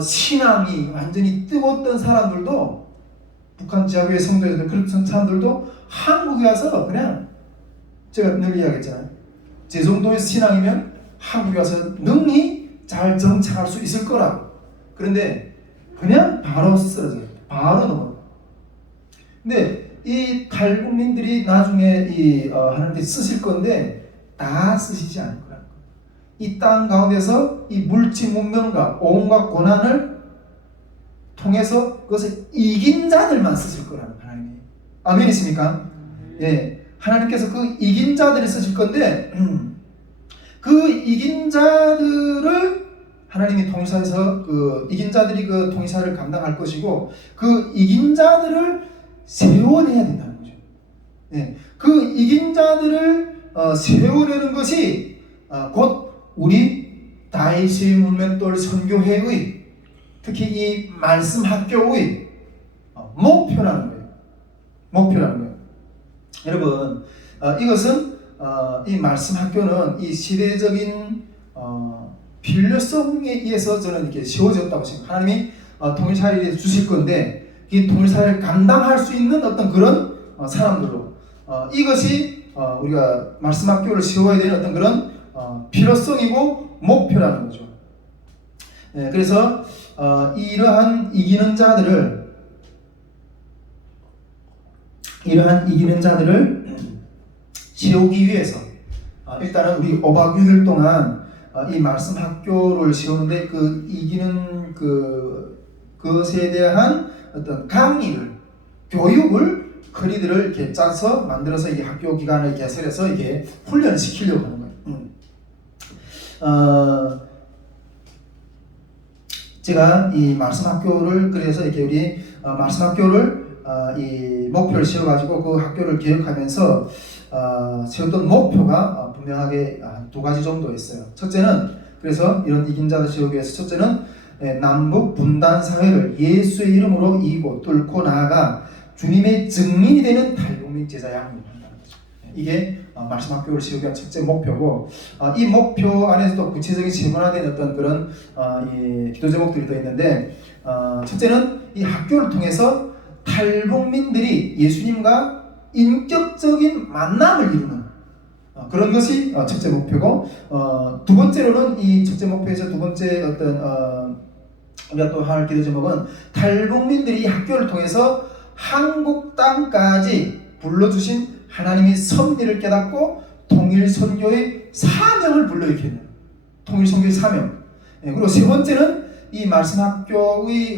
신앙이 완전히 뜨거웠던 사람들도 북한 지하교회 성도들 그런 사람들도 한국에 와서 그냥 제가 늘 이야기했잖아요. 제 정도의 신앙이면 한국에 와서 능히 잘 정착할 수 있을 거라고. 그런데 그냥 바로 쓰러져요. 바로 넘어요. 근데 이 탈북민들이 나중에 하나님께 쓰실 건데 다 쓰시지 않을 거라는 거예요. 이 땅 가운데서 이 물질 문명과 온갖 고난을 통해서 그것을 이긴 자들만 쓰실 거라는 하나님이. 아멘이십니까? 예, 하나님께서 그 이긴 자들을 쓰실 건데 그 이긴 자들을 하나님이 통일사에서 그 이긴 자들이 그 통일사를 감당할 것이고 그 이긴 자들을 세워내야 된다는 거죠. 예, 그 이긴 자들을 세워내는 것이 곧 우리 다윗의 문맷돌 선교회의 특히 이 말씀 학교의 목표라는 거예요. 목표라는 거예요. 여러분 이것은 이 말씀 학교는 이 시대적인 필요성에 의해서 저는 이렇게 세워졌다고 생각해요. 하나님이 통일사회를 주실 건데 이 통일사회를 감당할 수 있는 어떤 그런 사람들로 이것이 우리가 말씀 학교를 세워야 되는 어떤 그런 필요성이고 목표라는 거죠. 네, 그래서 이러한 이기는 자들을 세우기 위해서 일단은 우리 5박 6일 동안 이 말씀 학교를 세우는데 그 이기는 그것에 대한 어떤 강의를 교육을 커리들을 이렇게 짜서 만들어서 이 학교 기간을 개설해서 이게 훈련을 시키려고 하는 거예요. 제가 이 말씀 학교를 그래서 이렇게 우리 말씀 학교를 이 목표를 세워가지고 그 학교를 개혁하면서 세웠던 목표가 분명하게 두 가지 정도 있어요. 첫째는 그래서 이런 이긴 자들 세우기 위해서 첫째는 남북 분단 사회를 예수의 이름으로 이기고 뚫고 나아가 주님의 증인이 되는 탈북민 제자 양육을 한다는 거죠. 이게 말씀 학교를 세우기 위한 첫째 목표고 이 목표 안에서도 구체적인 세분화된 어떤 그런 이 기도 제목들이 더 있는데 첫째는 이 학교를 통해서 탈북민들이 예수님과 인격적인 만남을 이루는 그런 것이 첫째 목표고 두 번째로는 이 첫째 목표에서 두 번째 어떤 우리가 또 할 기도 제목은 탈북민들이 이 학교를 통해서 한국 땅까지 불러주신 하나님의 섭리를 깨닫고 통일 선교의 사명을 불러일으키는 통일 선교의 사명. 그리고 세 번째는 이 말씀 학교의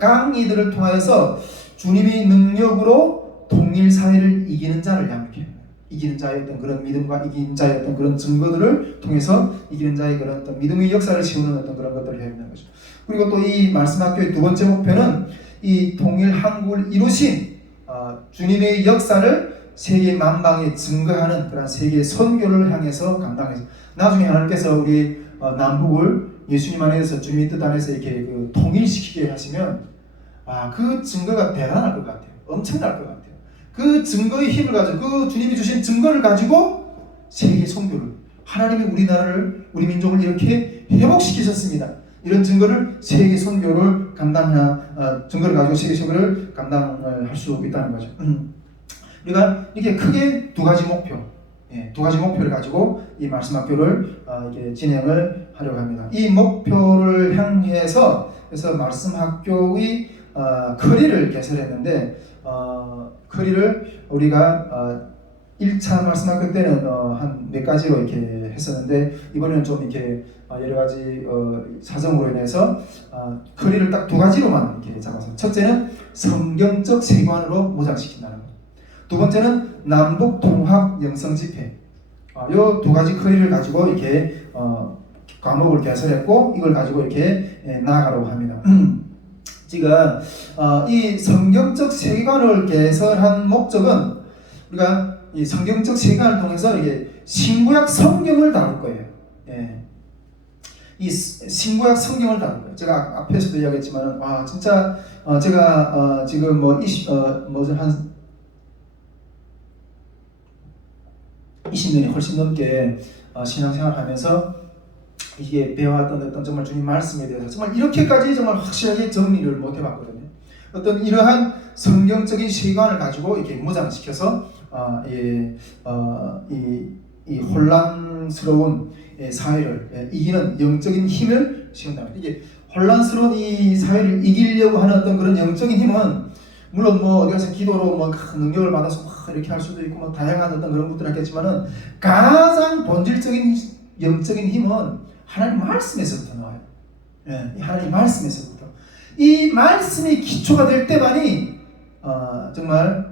강의들을 통하여서 주님의 능력으로 통일 사회를 이기는 자를 양육해요. 이기는 자의 어떤 그런 믿음과 이기는 자의 어떤 그런 증거들을 통해서 이기는 자의 그런 어떤 믿음의 역사를 세우는 어떤 그런 것들을 해야 되는 거죠. 그리고 또 이 말씀 학교의 두 번째 목표는 이 통일 한국을 이루신 주님의 역사를 세계 만방에 증거하는 그런 세계 선교를 향해서 감당해서 나중에 하나님께서 우리 남북을 예수님 안에서 주님의 뜻 안에서 이렇게 그 통일시키게 하시면 그 증거가 대단할 것 같아요. 엄청날 것 같아요. 그 증거의 힘을 가지고 그 주님이 주신 증거를 가지고 세계 선교를 하나님이 우리나라를 우리 민족을 이렇게 회복시키셨습니다. 이런 증거를 세계 선교를 증거를 가지고 세계 선교를 감당을 할 수 있다는 거죠. 우리가 이렇게 크게 두 가지 목표를 가지고 이 말씀 학교를 이렇게 진행을 하려고 합니다. 이 목표를 향해서 그래서 말씀 학교의 커리를 개설했는데 커리를 우리가 1차 말씀 학교 때는 한 몇 가지로 이렇게 했었는데 이번에는 좀 이렇게 여러 가지 사정으로 인해서 커리를 딱 두 가지로만 이렇게 잡아서 첫째는 성경적 세관으로 모장시킨다는 것. 두 번째는 남북 통합 영성 집회. 이 두 가지 커리를 가지고 이렇게 과목을 개설했고 이걸 가지고 이렇게 나아가려고 합니다. 지금 이 성경적 세계관을 개설한 목적은 우리가 이 성경적 세계관을 통해서 이게 신구약 성경을 다룰 거예요. 이 신구약 성경을 다룰 거예요. 제가 앞에서도 이야기했지만은 진짜 제가 지금 한 20년이 훨씬 넘게 신앙생활을 하면서 이게 배워왔던 어떤 정말 주님 말씀에 대해서 정말 이렇게까지 정말 확실하게 정리를 못 해봤거든요. 어떤 이러한 성경적인 시간을 가지고 이렇게 무장시켜서 이 혼란스러운 사회를 이기는 영적인 힘을 시킨다. 이게 혼란스러운 이 사회를 이기려고 하는 어떤 그런 영적인 힘은 물론 어디 가서 기도로 능력을 받아서 이렇게 할 수도 있고 다양한 어떤 그런 것들을 하겠지만은 가장 본질적인 영적인 힘은 하나님 말씀에서부터 나와요. 하나님 말씀에서부터 이 말씀이 기초가 될 때만이 정말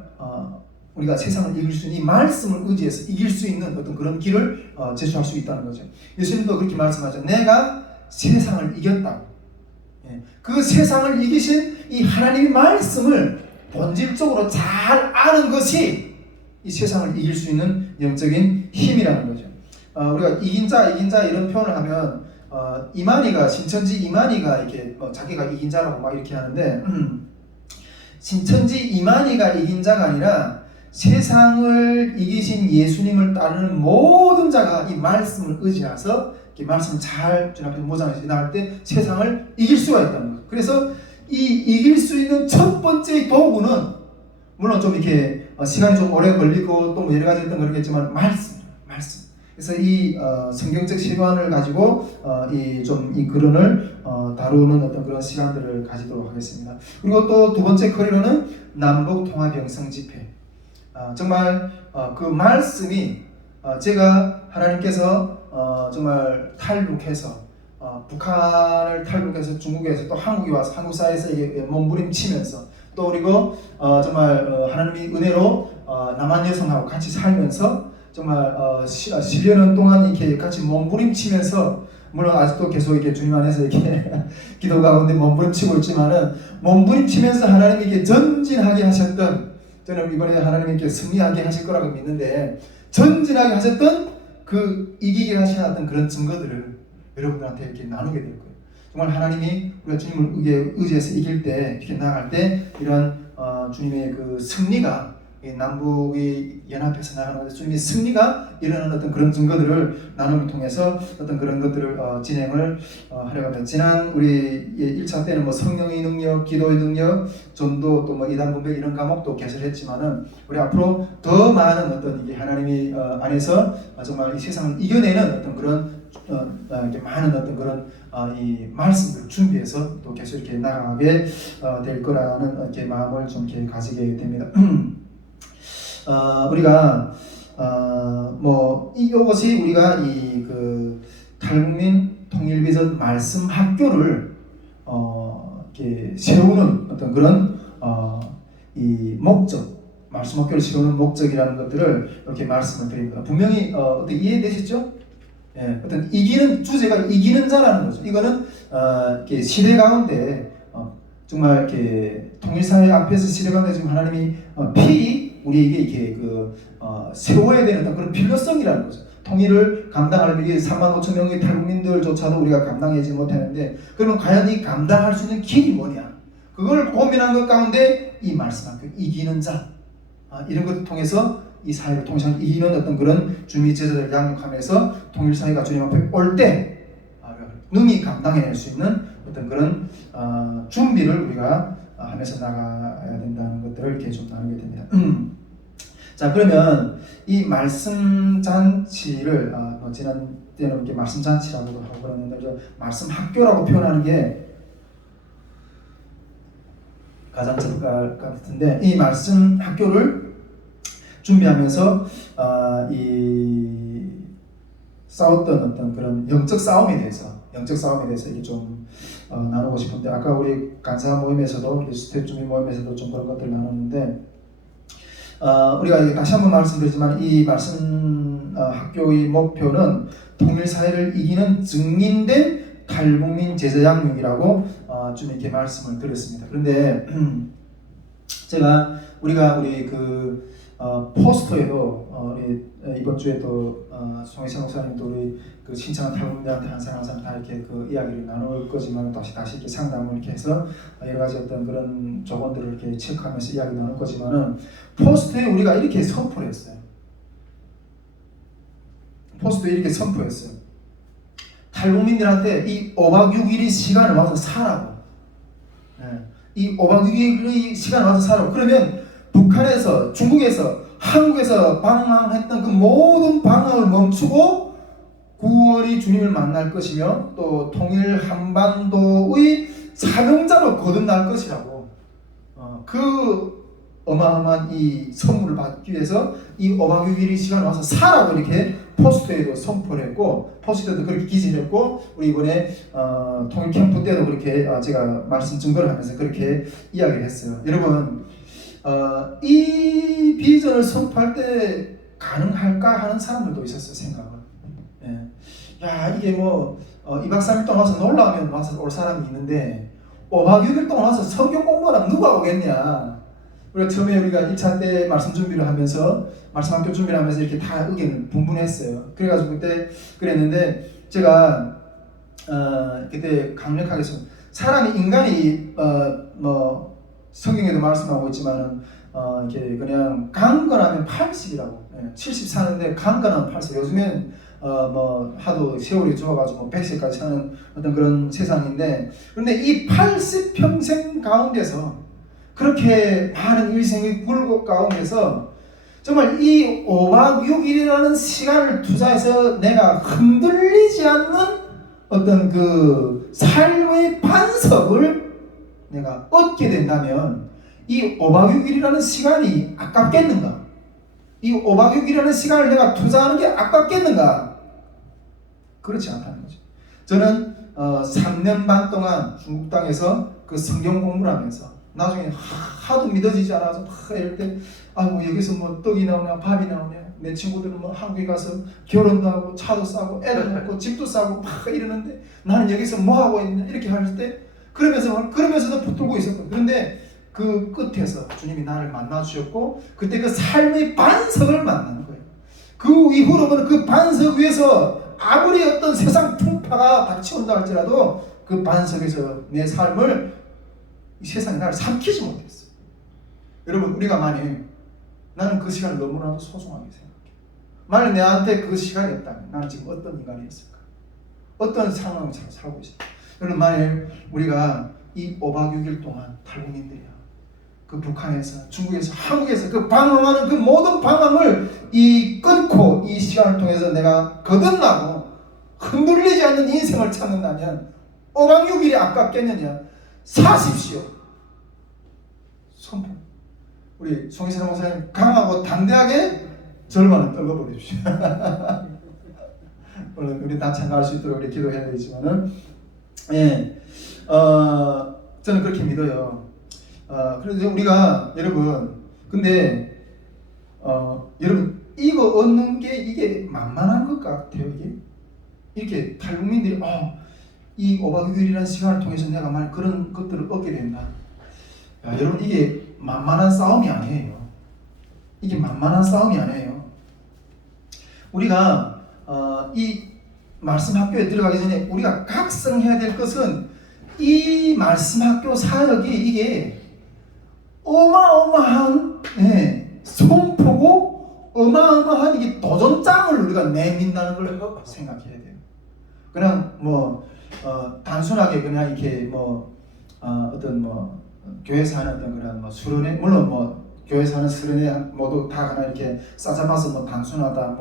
우리가 세상을 이길 수 있는 이 말씀을 의지해서 이길 수 있는 어떤 그런 길을 제시할 수 있다는 거죠. 예수님도 그렇게 말씀하죠. 내가 세상을 이겼다고. 그 세상을 이기신 이 하나님의 말씀을 본질적으로 잘 아는 것이 이 세상을 이길 수 있는 영적인 힘이라는 거죠. 우리가 이긴 자 이런 표현을 하면 이만희가 신천지 이만희가 이렇게 자기가 이긴 자라고 막 이렇게 하는데 신천지 이만희가 이긴 자가 아니라 세상을 이기신 예수님을 따르는 모든 자가 이 말씀을 의지해서 이 말씀을 잘 주님 앞에 모장해서 나갈 때 세상을 이길 수가 있다는 거죠. 그래서 이 이길 수 있는 첫 번째 도구는 물론 좀 이렇게 시간이 좀 오래 걸리고 또 여러 가지 했던 그렇겠지만 말씀. 그래서 이 성경적 시간을 가지고 이 근원을 다루는 어떤 그런 시간들을 가지도록 하겠습니다. 그리고 또 두 번째 커리로는 남북 통합 영성 집회. 정말 그 말씀이 제가 하나님께서 정말 탈북해서 북한을 탈북해서 중국에서 또 한국에 와서 한국 사회에서 몸부림치면서 또 그리고 정말 하나님의 은혜로 남한 여성하고 같이 살면서 정말 10여 년 동안 이렇게 같이 몸부림치면서 물론 아직도 계속 이렇게 주님 안에서 이렇게 기도 가운데 몸부림치고 있지만은 몸부림치면서 하나님이 이렇게 전진하게 하셨던 저는 이번에 하나님이 이렇게 승리하게 하실 거라고 믿는데 전진하게 하셨던 그 이기게 하셨던 그런 증거들을 여러분들한테 이렇게 나누게 될 거예요. 정말 하나님이 우리가 주님을 의지해서 이길 때 이렇게 나아갈 때 이런 주님의 그 승리가 남북이 연합해서 나가는 주님의 승리가 일어나는 어떤 그런 증거들을 나눔을 통해서 어떤 그런 것들을 진행을 하려고 합니다. 지난 우리 1차 때는 성령의 능력, 기도의 능력, 전도 또 이단 분배 이런 과목도 개설했지만은 우리 앞으로 더 많은 어떤 이게 하나님이 안에서 정말 이 세상을 이겨내는 어떤 그런 이렇게 많은 어떤 그런 이 말씀을 준비해서 또 계속 이렇게 나가게 될 거라는 이렇게 마음을 좀 이렇게 가지게 됩니다. 우리가 이것이 우리가 이 그 탈북민 통일비전 말씀 학교를 이렇게 세우는 어떤 그런 이 목적, 말씀 학교를 세우는 목적이라는 것들을 이렇게 말씀을 드립니다. 분명히 어떻게 이해되셨죠? 어떤 이기는 주제가 이기는 자라는 거죠. 이거는 시대 가운데 정말 이렇게 통일사회 앞에서 시대가운데 지금 하나님이 필히 우리에게 이렇게 세워야 되는 어떤 그런 필요성이라는 거죠. 통일을 감당하려면 이게 3만 5천 명의 탈북민들조차도 우리가 감당하지 못하는데, 그러면 과연 이 감당할 수 있는 길이 뭐냐? 그걸 고민한 것 가운데 이 말씀학교 이기는 자, 이런 것을 통해서 이 사회를 통해서 이기는 어떤 그런 주미 제자들을 양육하면서 통일사회가 주님 앞에 올 때 능히 감당해낼 수 있는 어떤 그런 준비를 우리가 하면서 나가야 된다는 것들을 이렇게 좀 나누게 됩니다. 자, 그러면 이 말씀 잔치를 지난 때는 이렇게 말씀 잔치라고도 하고 그러는데 말씀 학교라고 표현하는 게 가장 적합할 것 같은데, 이 말씀 학교를 준비하면서 이 싸웠던 어떤 그런 영적 싸움에 대해서 이렇게 좀 나누고 싶은데, 아까 우리 간사 모임에서도 우리 스텝 준비 모임에서도 좀 그런 것들 나눴는데, 우리가 다시 한번 말씀드리지만 이 말씀 학교의 목표는 통일사회를 이기는 증인된 탈북민 제자 양육이라고 좀 이렇게 말씀을 드렸습니다. 그런데 우리가 그 포스터에도 우리 이번 주에 또 송혜찬 목사님도 우리 그 신청한 탈북민들한테 항상 다 이렇게 그 이야기를 나눌 거지만 다시 이렇게 상담을 이렇게 해서 여러 가지 어떤 그런 조건들을 이렇게 체크하면서 이야기 나눌 거지만은, 포스터에 우리가 이렇게 선포를 했어요. 포스터에 이렇게 선포했어요. 탈북민들한테 이 5박 6일의 시간을 와서 살라고. 이 5박 6일의 시간을 와서 살라고. 그러면 북한에서, 중국에서, 한국에서 방황했던 그 모든 방황을 멈추고 9월이 주님을 만날 것이며 또 통일 한반도의 사명자로 거듭날 것이라고, 그 어마어마한 이 선물을 받기 위해서 이 5박 6일의 시간을 와서 살라고 이렇게 포스터에도 선포를 했고, 포스터에도 그렇게 기재를 했고, 우리 이번에 통일 캠프 때도 그렇게 제가 말씀 증거를 하면서 그렇게 이야기를 했어요. 여러분, 이 비전을 선포할 때 가능할까 하는 사람들도 있었어요. 생각을. 야, 이게 뭐 2박 3일 동안 와서 놀러 오면 와서 올 사람이 있는데 5박 6일 동안 와서 성경 공부하면 누가 오겠냐. 우리가 처음에 우리가 1차 때 말씀 준비를 하면서, 말씀학교 준비를 하면서 이렇게 다 의견을 분분했어요. 그래가지고 그때 그랬는데, 제가 그때 강력하게 사람이, 인간이 뭐 성경에도 말씀하고 있지만은 이렇게 그냥 강건하면 80이라고, 70 사는데 강건하면 80. 요즘엔 뭐 하도 세월이 좋아가지고 100세까지 사는 어떤 그런 세상인데, 그런데 이 80평생 가운데서 그렇게 많은 일생의 굴곡 가운데서 정말 이 5박 6일이라는 시간을 투자해서 내가 흔들리지 않는 어떤 그 삶의 반석을 내가 얻게 된다면 이 5박 6일이라는 시간이 아깝겠는가? 이 5박 6일이라는 시간을 내가 투자하는 게 아깝겠는가? 그렇지 않다는 거죠. 저는 3년 반 동안 중국 땅에서 그 성경 공부를 하면서 나중에 하도 믿어지지 않아서 이럴 때, 아이고 여기서 뭐 떡이 나오냐 밥이 나오냐, 내 친구들은 뭐 한국에 가서 결혼도 하고 차도 싸고 애도 낳고 집도 싸고 이러는데 나는 여기서 뭐 하고 있냐 이렇게 할 때, 그러면서도 붙들고 있었거든요. 그런데 그 끝에서 주님이 나를 만나 주셨고, 그때 그 삶의 반석을 만나는 거예요. 그 이후로는 그 반석 위에서 아무리 어떤 세상 풍파가 닥쳐온다 할지라도 그 반석에서 내 삶을, 이 세상이 나를 삼키지 못했어요. 여러분, 우리가 만약 나는 그 시간을 너무나도 소중하게 생각해요. 만약 내한테 그 시간이 없다면 나는 지금 어떤 인간이었을까? 어떤 상황을 살고 있을까? 여러분, 만약 우리가 이 5박 6일 동안 탈북민들이야, 그 북한에서, 중국에서, 한국에서 그 방황하는 그 모든 방황을 끊고 이 시간을 통해서 내가 거듭나고 흔들리지 않는 인생을 찾는다면 5박 6일이 아깝겠느냐? 사십시오. 선포. 우리 송희선 목사님 강하고 당대하게 절반을 떨궈버리십시오. 물론 우리 다 참가할 수 있도록 우리 기도해야 되지만은, 저는 그렇게 믿어요. 그래서 우리가 여러분, 근데 여러분 이거 얻는 게 이게 만만한 것 같아요. 이게 이렇게 탈북민들이 이 5박 6일이라는 시간을 통해서 내가 말 그런 것들을 얻게 된다. 야, 여러분 이게 만만한 싸움이 아니에요. 이게 만만한 싸움이 아니에요. 우리가 이 말씀 학교에 들어가기 전에 우리가 각성해야 될 것은 이 말씀 학교 사역이 이게 어마어마한 손포고 어마어마한 이게 도전장을 우리가 내민다는 걸 생각해야 돼요. 그냥 단순하게 그냥 이렇게 어떤 교회에서 하는 어떤 그런 수련회, 물론 교회에서 하는 수련회 모두 다 그냥 이렇게 싸잡아서 단순하다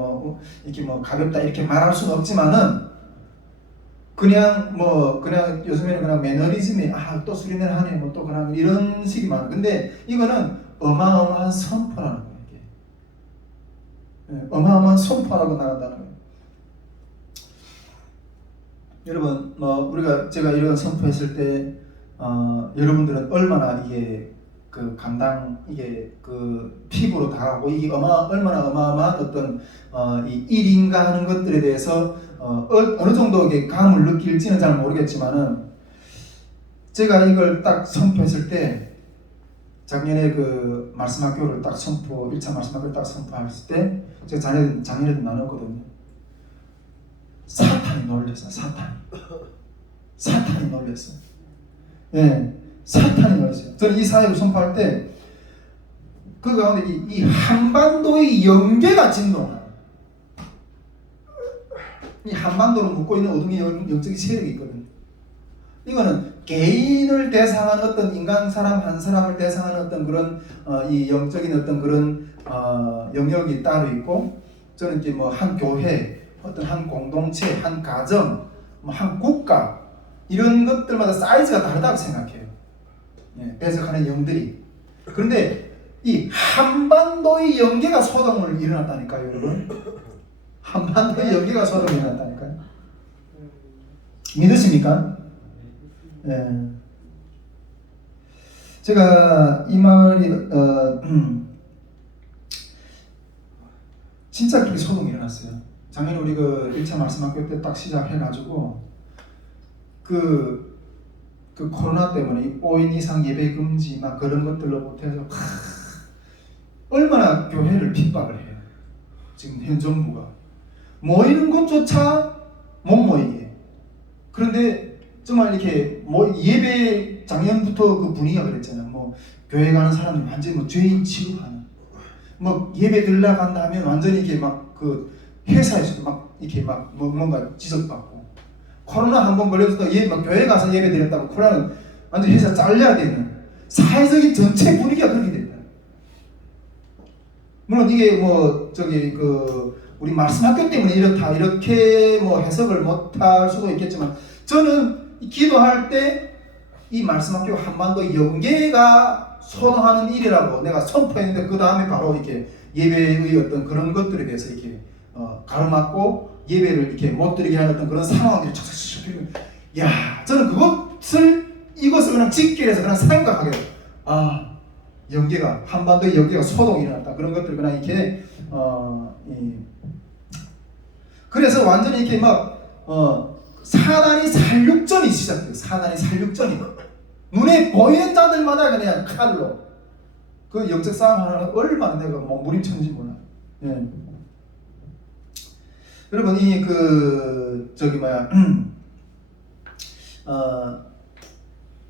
이렇게 가볍다 이렇게 말할 수는 없지만은 그냥 요즘에는 그냥 매너리즘이 또 수련회를 하네 또 그냥 이런 식이만. 근데 이거는 어마어마한 선포라는 거예요. 이게. 어마어마한 선포라고 나간다는 거예요. 여러분 제가 이런 선포했을 때 여러분들은 얼마나 이게 이게 피부로 다가고 이게 얼마나 어마어마한 어떤 이 일인가 하는 것들에 대해서 어느 정도 이게 감을 느낄지는 잘 모르겠지만은 제가 이걸 딱 선포했을 때 작년에 그 말씀학교를 딱 1차 말씀학교를 딱 선포했을 때 제가 작년에도 나눴거든요. 사탄이 놀랐어요. 사탄이 놀랐어요. 사탄이 놀랐어요. 저는 이 사역을 선포할 때 그 가운데 이 한반도의 영계가 진동하는, 이 한반도를 묶고 있는 어둠의 영적인 세력이 있거든요. 이거는 개인을 대상한 어떤 인간 사람 한 사람을 대상하는 어떤 그런 이 영적인 어떤 그런 영역이 따로 있고, 저는 이제 한 교회, 어떤 한 공동체, 한 가정, 한 국가 이런 것들마다 사이즈가 다르다고 생각해요. 배석하는 영들이. 그런데 이 한반도의 영계가 소동을 일어났다니까요, 여러분. 한반도의 영계가 소동을 일어났다니까요. 믿으십니까? 네. 제가 이 말이 진짜 그렇게 소동이 일어났어요. 작년에 우리 1차 말씀학교 때 딱 시작해가지고 그 코로나 때문에 5인 이상 예배 금지 막 그런 것들로 못해서 얼마나 교회를 핍박을 해요. 지금 현 정부가 모이는 것조차 못 모이게. 그런데 정말 이렇게 예배 작년부터 그 분위기가 그랬잖아요. 교회 가는 사람들 완전히 죄인 취급하는. 예배 들라 간다 하면 완전히 이렇게 회사에서도 이렇게 뭔가 지적받고. 코로나 한번 걸려서 교회 가서 예배 드렸다고 코로나는 완전 회사 잘려야 되는 사회적인 전체 분위기가 그렇게 된다. 물론 이게 우리 말씀학교 때문에 이렇다 이렇게 해석을 못할 수도 있겠지만, 저는 기도할 때 이 말씀학교 한반도 영계가 소동하는 일이라고 내가 선포했는데 그 다음에 바로 이렇게 예배의 어떤 그런 것들에 대해서 이렇게 가로막고 예배를 이렇게 못 드리게 하는 어떤 그런 상황들이 촉촉촉 필요해요. 저는 이것을 그냥 직결해서 그냥 생각하게 돼요. 영계가, 한반도의 영계가 소동이 일어났다. 그런 것들을 그냥 이렇게 그래서 완전히 이렇게 사단이 살육전이 시작돼요. 사단이 살육전이 눈에 보이는 자들마다 그냥 칼로 그 영적 싸움 하나는 얼마나 내가 무림쳤는지 몰라. 여러분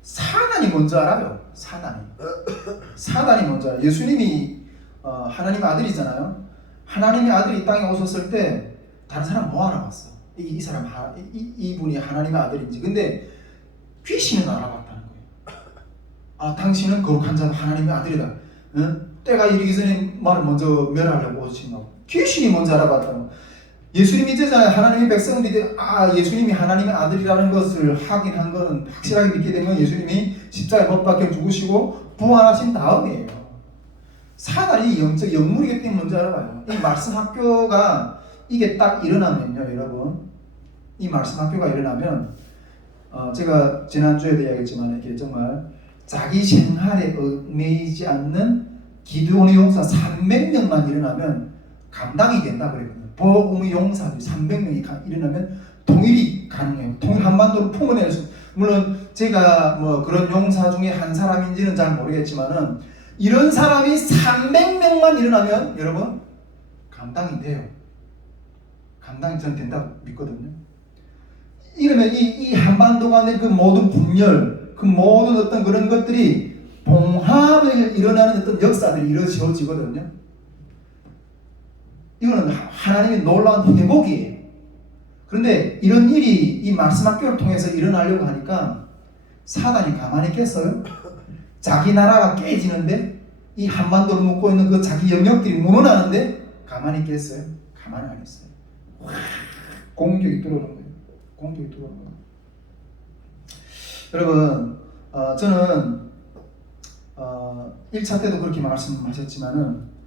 사단이 뭔지 알아요? 사단이 뭔지 알아요? 예수님이 하나님의 아들이잖아요. 하나님의 아들이 이 땅에 오셨을 때 다른 사람 뭐 알아봤어? 이 사람 이분이 하나님의 아들인지. 근데 귀신은 알아봤다는 거예요. 당신은 거룩한 자 하나님의 아들이다. 때가 이르기 전에 말을 먼저 멸하려고 오신다고. 귀신이 먼저 알아봤다는 거예요. 예수님이 제자야 하나님의 백성들이 예수님이 하나님의 아들이라는 것을 확인한 것은 확실하게 믿게 되면 예수님이 십자가에 못 박혀 죽으시고 부활하신 다음이에요. 사단이 영적 영물이기 때문에 먼저 알아봐요. 이 말씀 학교가 이게 딱 일어나면요, 여러분. 이 말씀 학교가 일어나면 제가 지난주에도 이야기했지만 이게 정말 자기 생활에 얽매이지 않는 기도원의 용사 300명만 일어나면 감당이 된다 그랬거든요. 복음의 용사들이 300명이 일어나면 통일이 가능해요. 통일 한반도를 품어낼 수. 물론 제가 뭐 그런 용사 중에 한 사람인지는 잘 모르겠지만은 이런 사람이 300명만 일어나면 여러분 감당이 돼요. 감당이 전 된다고 믿거든요. 이러면 이 한반도 간의 그 모든 분열, 그 모든 어떤 그런 것들이 봉합을 일어나는 어떤 역사들이 이루어지거든요. 이거는 하나님의 놀라운 회복이에요. 그런데 이런 일이 이 말씀 학교를 통해서 일어나려고 하니까 사단이 가만히 있겠어요? 자기 나라가 깨지는데 이 한반도를 묶고 있는 그 자기 영역들이 무너나는데 가만히 있겠어요? 가만히 안 있어요. 공격이 들어오는 거예요. 공격이 들어오는 거예요. 여러분, 저는 1차 때도 그렇게 말씀하셨지만은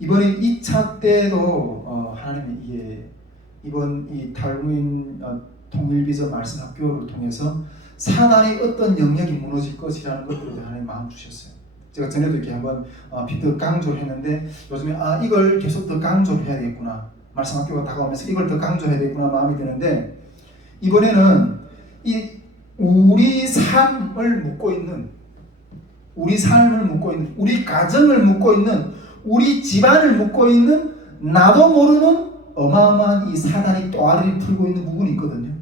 이번에 2차 때도 하나님이 이번 이 탈무인 통일비전 말씀 학교를 통해서 사단의 어떤 영역이 무너질 것이라는 것들을 하나님 마음 주셨어요. 제가 전에도 이렇게 한번 더 강조를 했는데 요즘에 이걸 계속 더 강조를 해야 되겠구나. 말씀 학교가 다가오면서 이걸 더 강조해야 되겠구나 마음이 드는데 이번에는 이 우리 삶을 묶고 있는 우리 가정을 묶고 있는 우리 집안을 묶고 있는 나도 모르는 어마어마한 이 사단이 또아리를 풀고 있는 부분이 있거든요.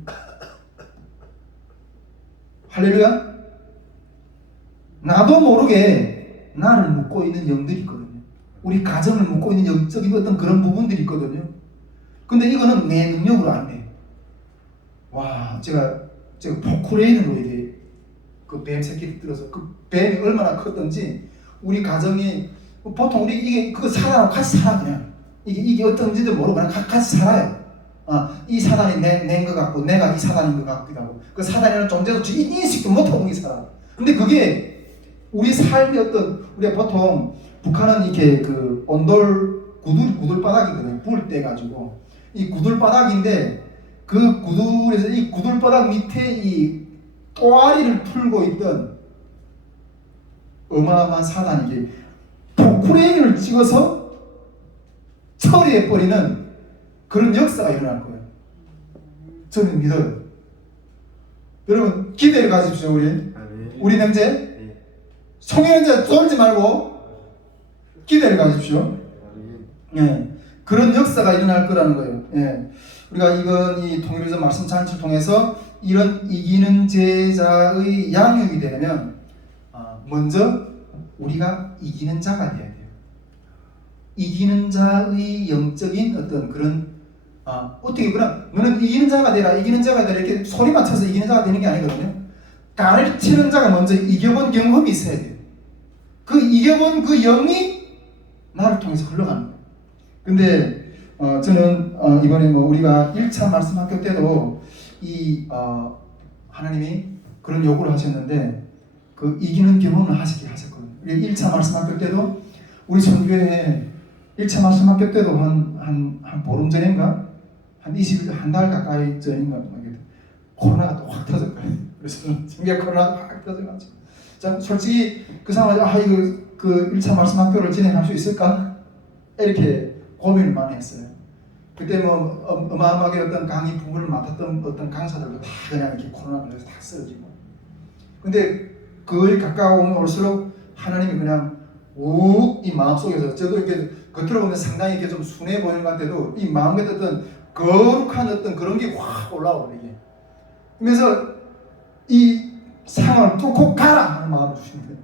할렐루야. 나도 모르게 나를 묶고 있는 영들이 있거든요. 우리 가정을 묶고 있는 영적인 어떤 그런 부분들이 있거든요. 근데 이거는 내 능력으로 안 돼. 와, 제가 포크레인으로 이게 그 뱀 새끼를 들어서 그 뱀이 얼마나 컸던지 우리 가정이 보통 우리 이게 그 사단하고 같이 살아 그냥 이게 어떤지도 모르고 그냥 같이 살아요. 이 사단이 낸 것 같고 내가 이 사단인 것 같기도 하고 그 사단이라는 존재도 인식도 못하고 이 살아. 근데 그게 우리 삶의 어떤 우리가 보통 북한은 이렇게 그 온돌 구들바닥이거든요. 불 때 가지고 이 구들바닥인데 그 구들에서 이 구들바닥 밑에 이 또아리를 풀고 있던 어마어마한 사단이 이게 포크레인을 찍어서 처리해버리는 그런 역사가 일어날 거예요. 저는 믿어요. 여러분 기대를 가십시오. 우리 형제 송영제 쫄지 말고 기대를 가십시오. 예, 그런 역사가 일어날 거라는 거예요. 예, 우리가 이건 이 통일비전 말씀 잔치를 통해서 이런 이기는 제자의 양육이 되려면 먼저 우리가 이기는 자가 돼야 돼요. 이기는 자의 영적인 어떤 그런 어떻게 그냥 너는 이기는 자가 되라 이렇게 소리만 쳐서 이기는 자가 되는 게 아니거든요. 가르치는 자가 먼저 이겨본 경험이 있어야 돼요. 그 이겨본 그 영이 나를 통해서 흘러가는 거예요. 근데 저는 이번에 우리가 1차 말씀 학교 때도 이 하나님이 그런 요구를 하셨는데 그 이기는 경험을 하시게 하셨거든요. 1차 말씀 학교 때도 우리 전교회 1차 말씀 학교 때도 한 보름 전인가 한 20일 한 달 가까이 전인가 코로나가 또 확 터졌거든요. 그래서 전교 코로나가 확 터져가지고 자 솔직히 그 상황에 이거 그 1차 말씀 학교를 진행할 수 있을까 이렇게 고민을 많이 했어요. 그때 어마어마하게 어떤 강의 부분을 맡았던 어떤 강사들도 다 그냥 이렇게 코로나 걸려서 다 쓰러지고. 근데 거의 가까우면 올수록 하나님이 그냥 이 마음속에서 저도 이렇게 겉으로 보면 상당히 이렇게 좀 순해 보이는 것 같아도 이 마음에 어떤 거룩한 어떤 그런 게 확 올라오고 이게. 그래서 이 상황을 뚫고 가라 하는 마음을 주시는 거예요.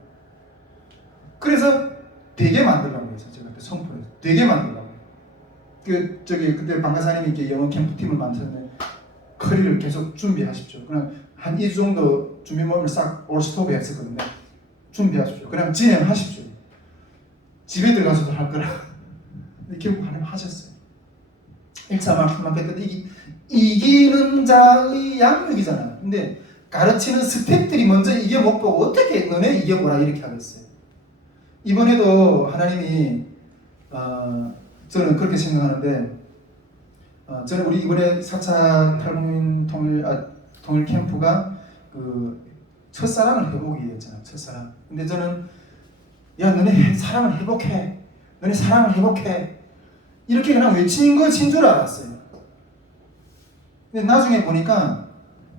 그래서 되게 만들라고 해서 제가 그때 선포해서 되게 만들라고. 그때 방가사님이 이렇게 영어 캠프팀을 만드는데 커리를 계속 준비하십시오. 그냥 한 2주 정도 준비 모임을 싹 올스톱에 했었거든요. 준비하십시오. 그냥 진행하십시오. 집에 들어가서도 할 거라. 근데 결국 하나님 하셨어요. 1차 말씀만 뺐더니 이기는 자의 양육이잖아요. 근데 가르치는 스텝들이 먼저 이겨먹고 어떻게 너네 이겨보라 이렇게 하겠어요. 이번에도 하나님이 저는 그렇게 생각하는데 저는 우리 이번에 4차 탈북민 통일 캠프가 그 첫사랑을 회복이었잖아요. 첫사랑. 근데 저는 야 너네 사랑을 회복해. 너네 사랑을 회복해. 이렇게 그냥 외치는 것인 줄 알았어요. 근데 나중에 보니까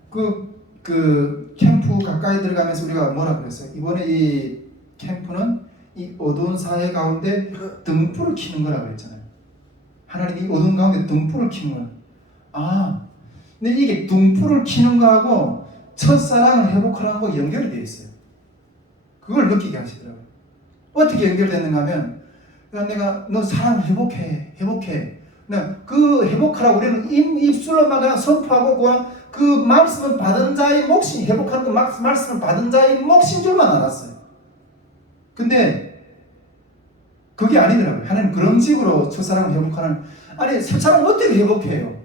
그 캠프 가까이 들어가면서 우리가 뭐라 그랬어요? 이번에 이 캠프는 이 어두운 사회 가운데 등불을 켜는 거라고 했잖아요. 하나님이 어두운 가운데 등불을 켜는 거야. 아, 근데 이게 등불을 켜는 거하고 첫사랑을 회복하는 거 연결이 되어 있어요. 그걸 느끼게 하시더라고요. 어떻게 연결되는가 하면 내가 너 사랑 회복해. 그 회복하라고 우리는 입술로만 그냥 선포하고 그 말씀을 받은 자의 몫이 회복하는 그 말씀을 받은 자의 몫인 줄만 알았어요. 근데 그게 아니더라고요. 하나님 그런 식으로 첫사랑을 회복하는, 아니 첫사랑을 어떻게 회복해요?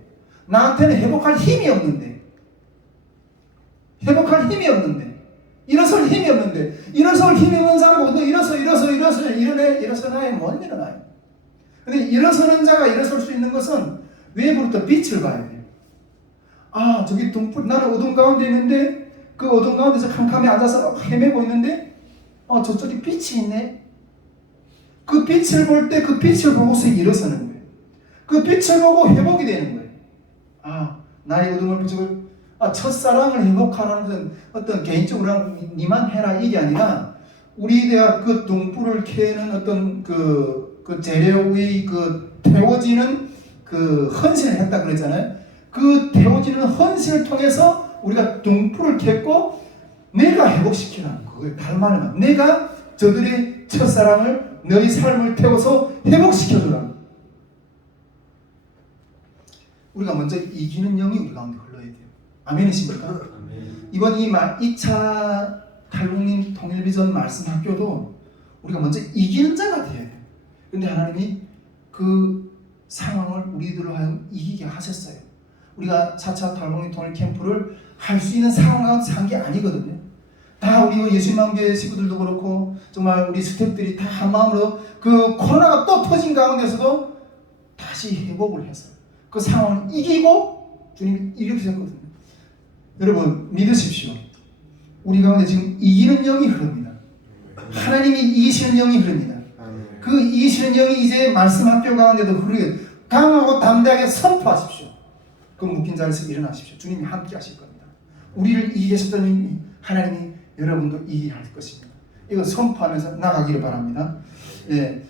나한테는 회복할 힘이 없는데 일어설 힘이 없는데 일어설 힘이 없는 사람은 너 일어서 나야 못 일어나요. 근데 일어서는 자가 일어설 수 있는 것은 외부부터 빛을 봐야 돼요. 아, 저기 등불, 나는 어둠 가운데 있는데 그 어둠 가운데서 캄캄히 앉아서 헤매고 있는데 저쪽에 빛이 있네. 그 빛을 볼 때 그 빛을 보고서 일어서는 거예요. 그 빛을 보고 회복이 되는 거예요. 아, 나의 어둠을 비추고 첫사랑을 회복하라는 것은 어떤 개인적으로 니만 해라 이게 아니라 우리가 그 등불을 켜는 어떤 그 재료의 그 태워지는 그 헌신을 했다 그랬잖아요. 그 태워지는 헌신을 통해서 우리가 등불을 켰고 내가 회복시키라는 그걸 닮아내면 내가 저들의 첫사랑을 너희 삶을 태워서 회복시켜주라. 우리가 먼저 이기는 영이 우리 가운데 흘러야 돼요. 아멘이십니까? 아멘. 이번 이 2차 탈북민 통일비전 말씀 학교도 우리가 먼저 이기는 자가 돼야 돼요. 근데 하나님이 그 상황을 우리들로 하여금 이기게 하셨어요. 우리가 4차 탈북민 통일 캠프를 할 수 있는 상황 가운데 산 게 아니거든요. 다 우리 예수님만교회 식구들도 그렇고 정말 우리 스태프들이 다 한마음으로 그 코로나가 또 터진 가운데서도 다시 회복을 했어요. 그 상황을 이기고 주님이 일으키셨거든요. 여러분 믿으십시오. 우리 가운데 지금 이기는 영이 흐릅니다. 하나님이 이기시는 영이 흐릅니다. 그 이기시는 영이 이제 말씀 학교 가운데도 흐르게 강하고 담대하게 선포하십시오. 그 묶인 자리에서 일어나십시오. 주님이 함께 하실 겁니다. 우리를 이기게 하셨던 하나님이 여러분도 이기게 할 것입니다. 이거 선포하면서 나가기를 바랍니다. 예,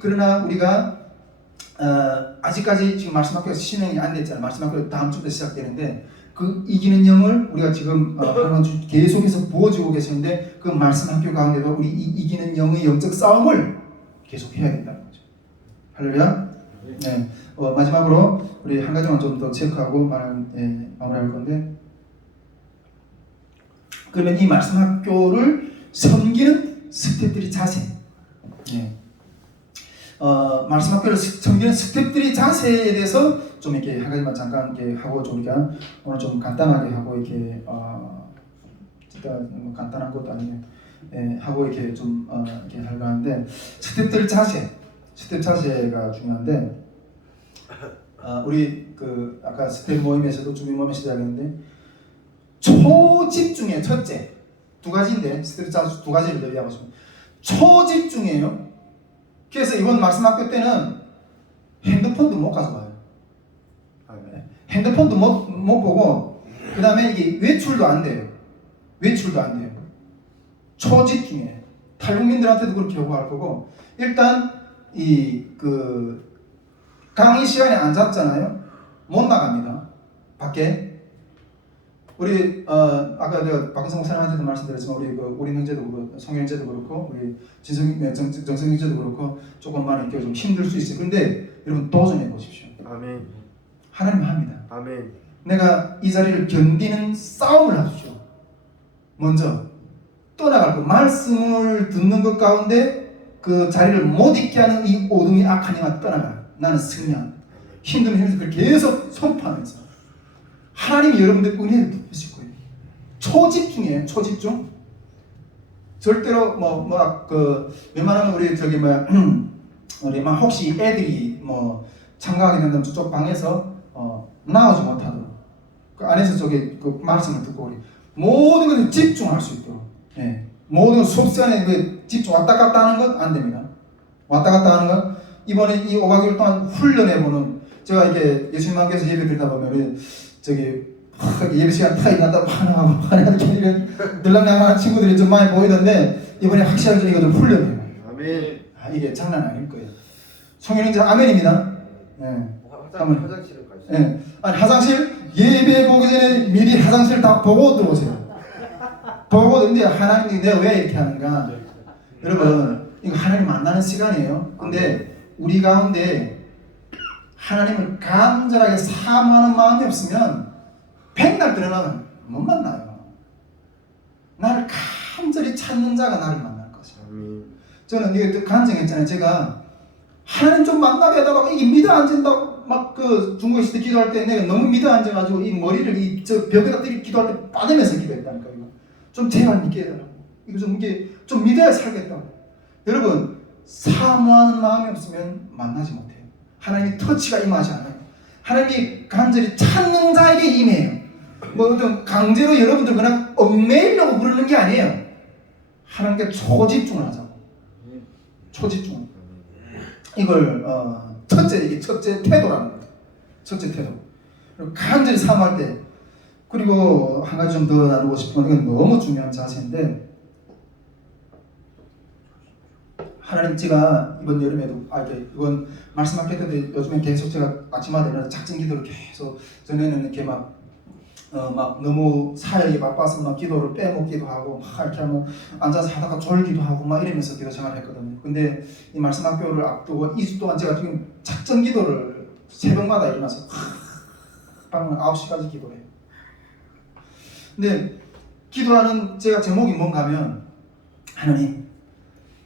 그러나 우리가 아직까지 지금 말씀 학교가 진행이 안 됐잖아요. 말씀 학교 다음 주부터 시작되는데 그 이기는 영을 우리가 지금 계속해서 부어주고 계시는데 그 말씀 학교 가운데도 우리 이기는 영의 영적 싸움을 계속 해야 된다는 거죠. 할렐루야. 네. 마지막으로 우리 한 가지만 좀 더 체크하고 마무리할 건데, 그러면 이 말씀 학교를 섬기는 스태프들의 자세. 네. 말씀 학교를 섬기는 스태프들의 자세에 대해서 좀 이렇게 한 가지만 잠깐 이렇게 하고 좀 우리가 오늘 좀 간단하게 하고 이렇게 진짜 간단한 것도 아니에요. 하고 이렇게 좀 이렇게 하려고 하는데 스태프들 자세가 중요한데 우리 그 아까 스태프 모임에서도 준비 모임에 시작했는데 초집중이에요. 첫째 두 가지인데 스태프 자세 두 가지를 얘기하고 싶습니다. 초집중이에요. 그래서 이번 말씀 학교 때는 핸드폰도 못 가져와요. 핸드폰도 못 보고 그 다음에 이게 외출도 안 돼요. 초집중이에요. 탈북민들한테도 그렇게 요구할 거고, 일단 그 강의 시간에 안 잡잖아요. 못 나갑니다. 밖에. 우리 아까 제가 박은성 목사님한테도 말씀드렸지만 우리 형제도 그렇고 송 형제도 그렇고 우리 정성 형제도 그렇고 조금만 이렇게 좀 힘들 수 있어요. 그런데 여러분 도전해 보십시오. 아멘. 하나님 합니다. 아멘. 내가 이 자리를 견디는 싸움을 하십시오. 먼저 떠나갈 거, 말씀을 듣는 것 가운데 그 자리를 못 있게 하는 이 어둠이 악한 영아 떠나가. 나는 승리한다. 힘들면 계속 선포하면서 하나님이 여러분들 은혜를 베푸실 거예요. 초집중이에요. 초집중. 절대로 웬만하면 우리 막 혹시 애들이 참가하게 된다면 저쪽 방에서 나오지 못하도록 그 안에서 그 말씀을 듣고 우리 모든 것에 집중할 수 있도록, 모든 수업 시간에 집중 왔다 갔다 하는 건 안 됩니다. 왔다 갔다 하는 건 이번에 이 5박 6일 동안 훈련해보는 제가 이게 예수님 학교에서 예배 드리다 보면 우리 저기 예배 시간 타임 난다고 화나는 이런 들락날락하는 친구들이 좀 많이 보이던데 이번에 확실하게 좀 이거 좀 풀려요. 아멘. 이게 장난 아닐 거예요. 성현이 아멘입니다. 예. 화장실을 가시. 예. 아니 화장실 예배 보기 전에 미리 화장실 다 보고 들어오세요. 보고 근데 하나님이 내가 왜 이렇게 하는가? 여러분 이거 하나님 만나는 시간이에요. 근데 우리 가운데 하나님을 간절하게 사모하는 마음이 없으면 백날 드러나면 못 만나요. 나를 간절히 찾는 자가 나를 만날 것이야. 저는 이게 간증했잖아요. 제가 하나님 좀 만나게 해달라고 이게 믿어 앉은다고 막 그 중국에 있을 때 기도할 때 내가 너무 믿어 앉아가지고 이 머리를 이 저 벽에다 때리 기도할 때 빠지면서 기도했다니까. 이거 좀 제발 믿게 해달라고. 이거 좀 이게 좀 믿어야 살겠다고. 여러분 사모하는 마음이 없으면 만나지 못해요. 하나님이 터치가 임하지 않아요. 하나님이 간절히 찾는 자에게 임해요. 뭐 어떤 강제로 여러분들 그냥 얽매이려고 그러는 게 아니에요. 하나님께 초집중을 하자고. 초집중. 이걸 이게 첫째 태도라는 거예요. 첫째 태도. 그리고 간절히 사모할 때. 그리고 한 가지 좀 더 나누고 싶은 건 이건 너무 중요한 자세인데 하나님 제가 이번 여름에도 이건 말씀하실 때도 요즘에 계속 제가 아침마다 일어나서 작전 기도를 계속 전에는 이렇게 막 너무 사역이 바빠서 막 기도를 빼먹기도 하고 막 이렇게 하면 앉아서 하다가 졸기도 하고 막 이러면서 기도 생활을 했거든요. 근데 이 말씀 학교를 앞두고 2주 동안 제가 지금 작전 기도를 새벽마다 일어나서 밤 9시까지 기도를 해요. 근데 기도하는 제가 제목이 뭔가 하면 하나님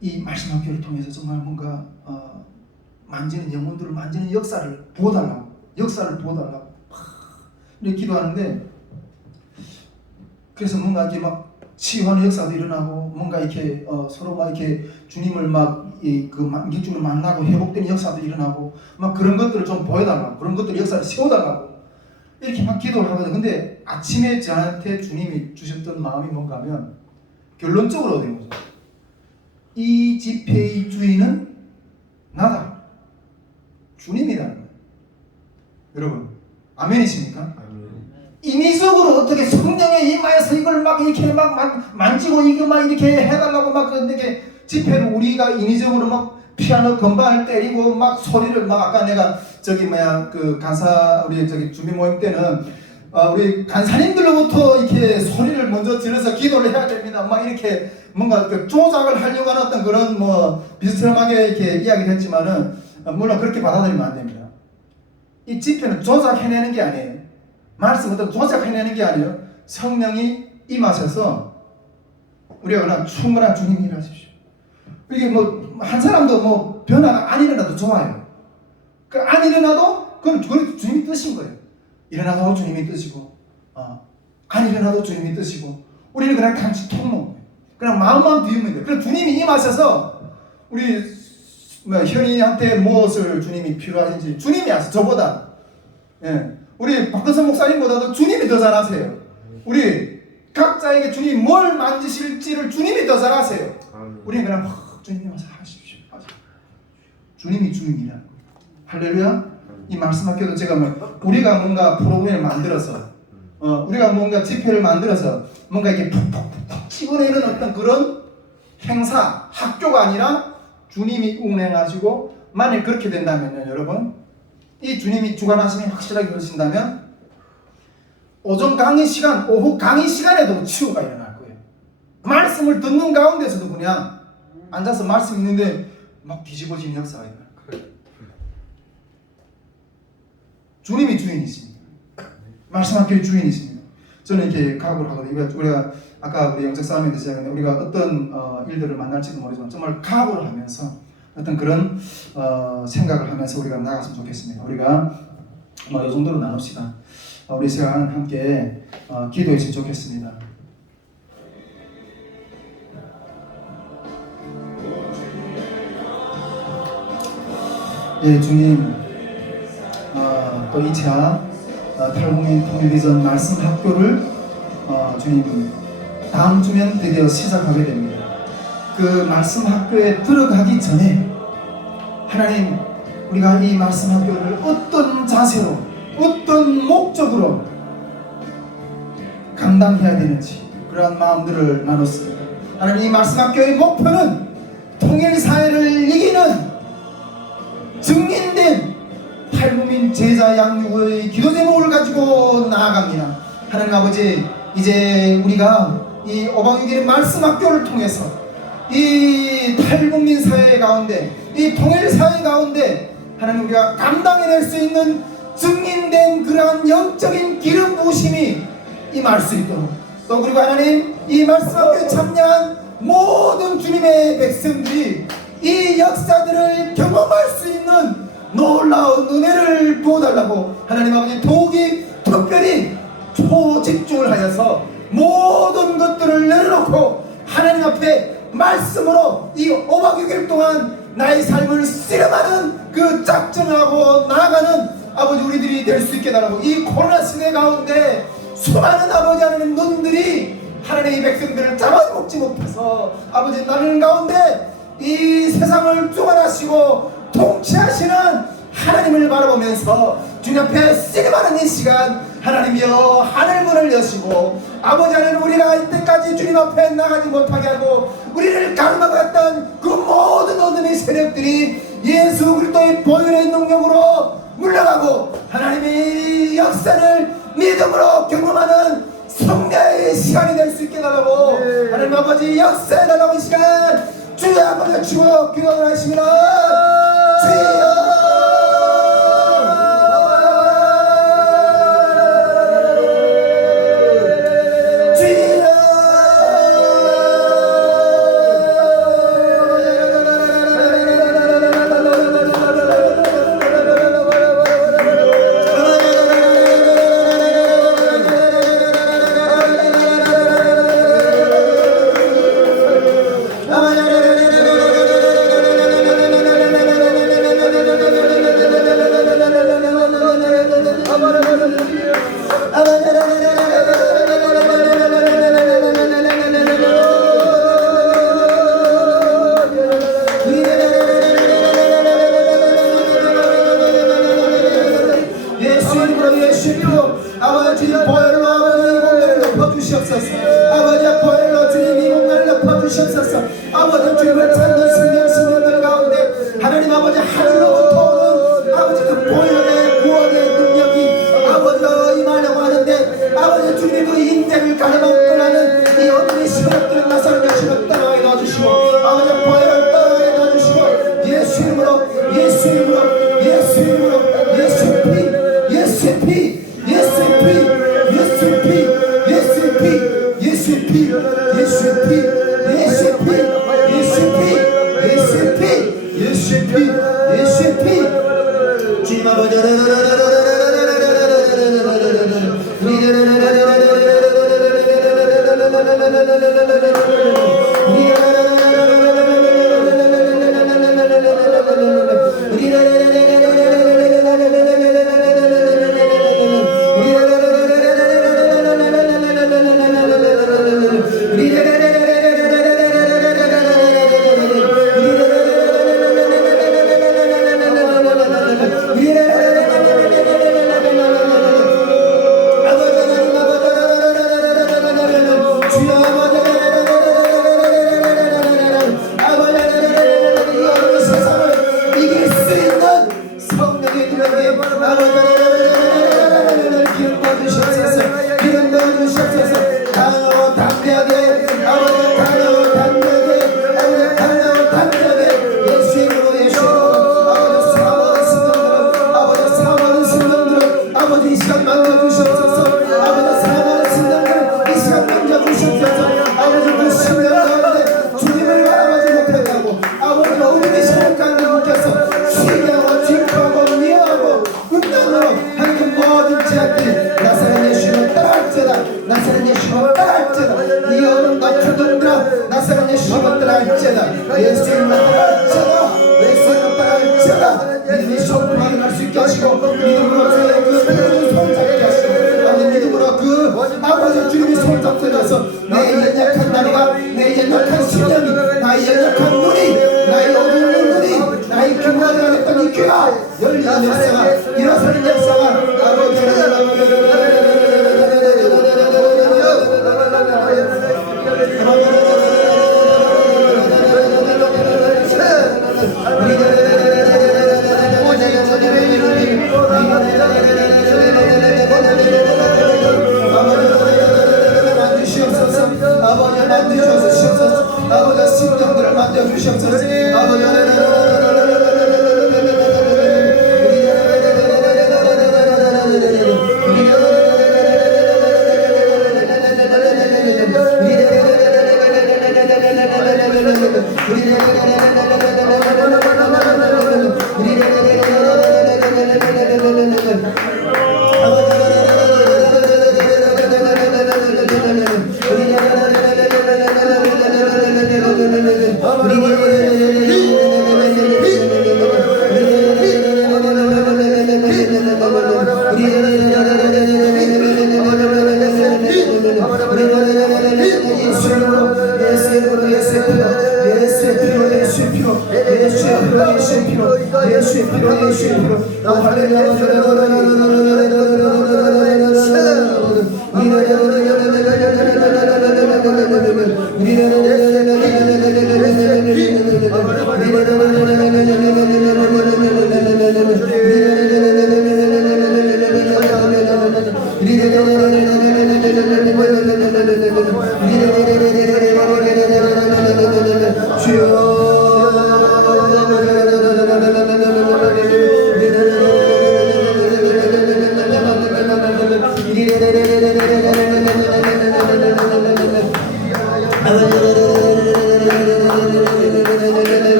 이 말씀 학교를 통해서 정말 뭔가 만지는 영혼들을 만지는 역사를 부어달라고 이렇게 기도하는데 그래서 뭔가 이렇게 막 치유하는 역사도 일어나고 뭔가 이렇게 서로 막 이렇게 주님을 막 그 만기중을 만나고 회복되는 역사도 일어나고 막 그런 것들을 좀 보여달라고 그런 것들 역사를 세워달라고 이렇게 막 기도를 하거든요. 근데 아침에 저한테 주님이 주셨던 마음이 뭔가 하면 결론적으로 된 거죠. 이 집회의 주인은 나다. 주님이라는 거예요. 여러분 아멘이십니까? 아멘. 인위적으로 어떻게 성령에 임하여서 이걸 막 이렇게 막 만지고 이거 막 이렇게 해달라고 막 이렇게 집회를 우리가 인위적으로 막 피아노 건반을 때리고 막 소리를 막 아까 내가 그 간사 우리 준비 모임 때는 우리 간사님들로부터 이렇게 소리를 먼저 질러서 기도를 해야 됩니다. 막 이렇게 뭔가 그 조작을 하려고 하는 어떤 그런 뭐 비스듬하게 이렇게 이야기를 했지만은 물론 그렇게 받아들이면 안 됩니다. 이 집회는 조작해내는 게 아니에요. 말씀 어떤 조작해내는 게 아니에요. 성령이 임하셔서 우리가 그냥 충분한 주님 일하십시오. 이게 뭐 한 사람도 뭐 변화가 안 일어나도 좋아요. 그 안 일어나도 그건 주님이 뜻인 거예요. 일어나도 주님이 뜻이고 안 일어나도 주님이 뜻이고 우리는 그냥 단지 통로 그냥 마음만 비우면 돼요. 그럼 주님이 임하셔서 우리 현이한테 무엇을 주님이 필요하신지 주님이 아세요. 저보다 우리 박근선 목사님보다도 주님이 더 잘 아세요. 우리 각자에게 주님이 뭘 만지실지를 주님이 더 잘 아세요. 우리는 그냥 주님이 와서 하십시오. 주님이 주인이라. 할렐루야. 이 말씀학교도 제가 우리가 뭔가 프로그램을 만들어서 우리가 뭔가 집회를 만들어서 뭔가 이렇게 푹푹푹 찍어내는 어떤 그런 행사, 학교가 아니라 주님이 운행하시고 만일 그렇게 된다면요, 여러분 이 주님이 주관하심이 확실하게 그러신다면 오전 강의 시간, 오후 강의 시간에도 치유가 일어날 거예요. 말씀을 듣는 가운데서도 그냥 앉아서 말씀 있는데 막 뒤집어지는 역사가 일어날 거예요. 주님이 주인이십니다. 말씀학교의 주인이십니다. 저는 이렇게 각오를 하거든요. 우리가 아까 우리 영적 싸움인데 제가 우리가 어떤 일들을 만날지도 모르지만 정말 각오를 하면서 어떤 그런 생각을 하면서 우리가 나갔으면 좋겠습니다. 우리가 이 정도로 나눕시다. 우리 시간 함께 기도했으면 좋겠습니다. 예, 주님, 또 2차 탈북민 통일비전 말씀 학교를 주님 다음 주면 드디어 시작하게 됩니다. 그 말씀 학교에 들어가기 전에 하나님 우리가 이 말씀 학교를 어떤 자세로 어떤 목적으로 감당해야 되는지 그러한 마음들을 나눴습니다. 하나님, 이 말씀 학교의 목표는 통일사회를 이기는 증인된 탈북민 제자 양육의 기도 제목을 가지고 나아갑니다. 하나님 아버지, 이제 우리가 이 5박 6일의 말씀 학교를 통해서 이 탈북민 사회 가운데, 이 통일 사회 가운데 하나님 우리가 감당해낼 수 있는 증인된 그러한 영적인 기름 부으심이 임할 수 있도록, 또 그리고 하나님 이 말씀 학교에 참여한 모든 주님의 백성들이 이 역사들을 경험할 수 있는 놀라운 은혜를 부어달라고 하나님 아버지 더욱이 특별히 초집중을 하여서 모든 것들을 내려놓고 하나님 앞에 말씀으로 이 5박 6일 동안 나의 삶을 씨름하는 그 작정을 하고 나아가는 아버지 우리들이 될 수 있게 달라고, 이 코로나 시대 가운데 수많은 아버지 하나님 눈들이 하나님의 백성들을 잡아먹지 못해서 아버지 나는 가운데 이 세상을 주관하시고 통치하시는 하나님을 바라보면서 주님 앞에 씨름하는 이 시간, 하나님이여 하늘문을 여시고 아버지 하나님 우리가 이때까지 주님 앞에 나가지 못하게 하고 우리를 가로막았던 그 모든 어둠의 세력들이 예수 그리스도의 보혈의 능력으로 물러가고 하나님의 역사를 믿음으로 경험하는 성례의 시간이 될 수 있게 달라고 하나님 아버지 역사에 달라고 이 시간 주여 아버지 주여 기도를 하시면 주여 내 연약한 나라가, 내 연약한 신념이, 나의 연약한 눈이, 나의 어두운 눈이, 나의 교만을 하겠던 이 귀가 오직 주님의 이름을 믿고 나갑니다. 만드시옵소서. 아버지 만드셔주시옵소서. 아버지 심령들을 만져주시옵소서. 아버지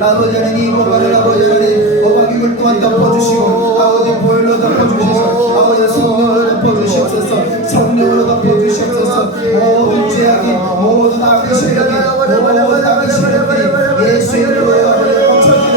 아버지 하나님 이곳만을 아버지 하나님 어방기굴 또한 덮어주시고 아버지 보혈로 덮어주셔서 아버지 성령으로 덮어주시옵소서. 성령으로 덮어주시옵소서. 모든 죄악이 모든 악의 실력이 모든 악의 실력들이 예수의 이름으로 아버지 멈춰지는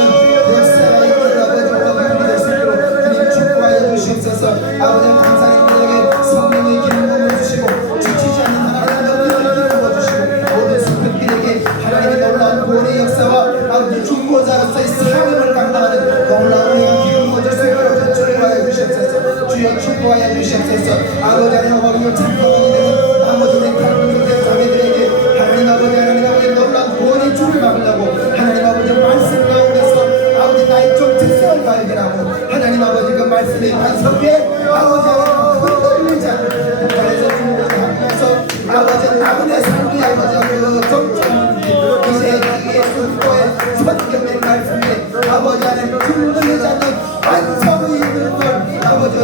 역사가 있기를 아버지 어방기굴 예수님으로 주님 축복하여 주시옵소서. 아버지 항상 인들에게 성령의 기름 부어주시고 지치지 않는 하나님의 기름 부어주시고 모든 스승들에게 하나님의 놀라운 구원의 역사와 아버지 중보자로서의 사명을 감당하는 놀라운 은혜가 기름 부어주시고 축복하여 주시옵소서. 주여 축복하여 주시옵소서. 아버지 하나님 어머니를 참고하게 되는 아버지 우리 탈북민들 자매들에게 하나님 아버지 놀라운 구원의 줄을 막으려고 하나님 아버지 말씀 가운데서 아버지 나의 좀 특성을 발견하고 하나님 아버지 그 말씀의 반석에 아버지 하나님 흔들리지 않고 그래서 중보자 하면서 아버지 나무의 삶이 아버지 그 정착 이 세기의 순도의 선경의 말씀에 아버지 하나님 흔들리지 않는 완성이 있는 걸 아버지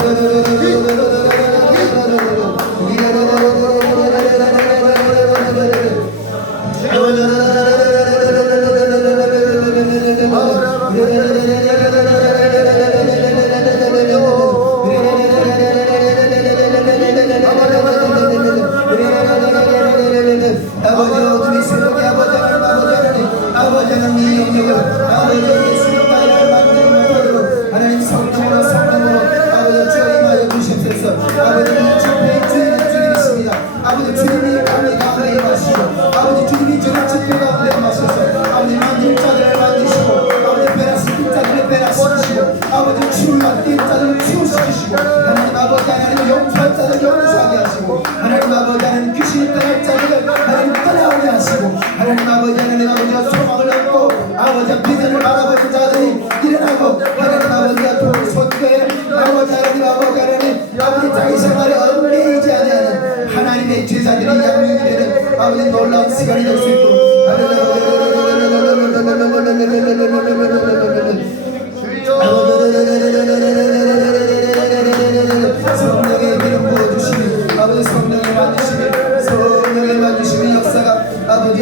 아버지 어둠이 새롭게 아버지 하나님 이 영역을 아버지 예수님 나라를 만드는 것으로 하나님 성령으로 아버지 주여 임하여 주시옵소서. 아버지 이 집회의 주인은 주님이십니다. 아버지 주님이 가운데 임하시고 아버지 주님이 저희 집회 가운데 임하셔서 아버지 만질 자들을 만드시고 아버지 배라시킨 자들을 배라시키시고 아버지 치유를 맡긴 자들을 치유시키시고 하나님 아버지 하나님 용서할 자들을 용서하게 하시고 하나님 아버지 하나님 귀신이 떠날 자들을 하나님 떠나오게 하시고 하나님 아버지 하나님 아버지가 소망을 얻고 아버지 비전을 바라보는 자들이 일어나고 하나님 아버지가 도울 선교에 아버지 하나님 아버지 자기 생활에 얽매이지 않는 하나님의 제자들이 양육이 되는 아버지 놀라운 시간이 될 수 있도록 성령의 기름 부어주시니 아버지 성령의 만드시니 성령의 만드시니 역사가 아버지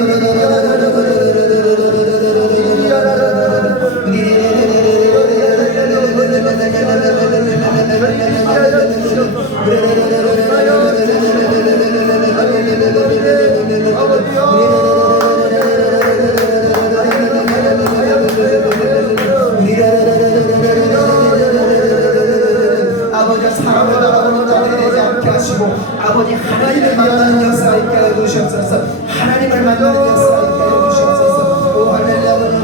아버지 사람을 바라보는 자들이 되지 않게 하시고 아버지 하나님을 만나는 역사가 있게 하여 주시옵소서. 하나님을 만나는 역사가 있게 하여 주시옵소서. 오 할렐루야.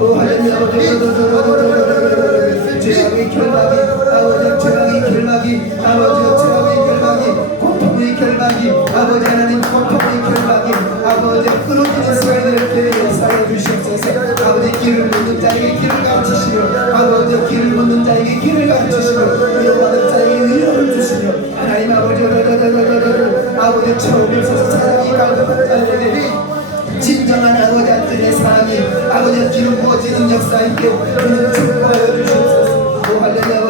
오 할렐루야 죄악의 결박이 아버지 죄악의 결박이 아버지 죄악의 결박이 고통의 결박이 아버지 하나님 고통의 결박이 아버지 끊어지는 시간들을 사여 주시옵소서 아버지 길을 묻는 자에게 길을 가르치시며 아버지 길을 묻는 자에게 길을 가르치시며 위로받은 자에게 위로를 주시며 하나님 아버지 아버지 처음에 있어서 사랑이 갈급한 자에게 진정한 아버지들의 사랑이 아버지 길을 부어지는 역사 있게 그는 축복하여 주시옵소서 오 할렐루야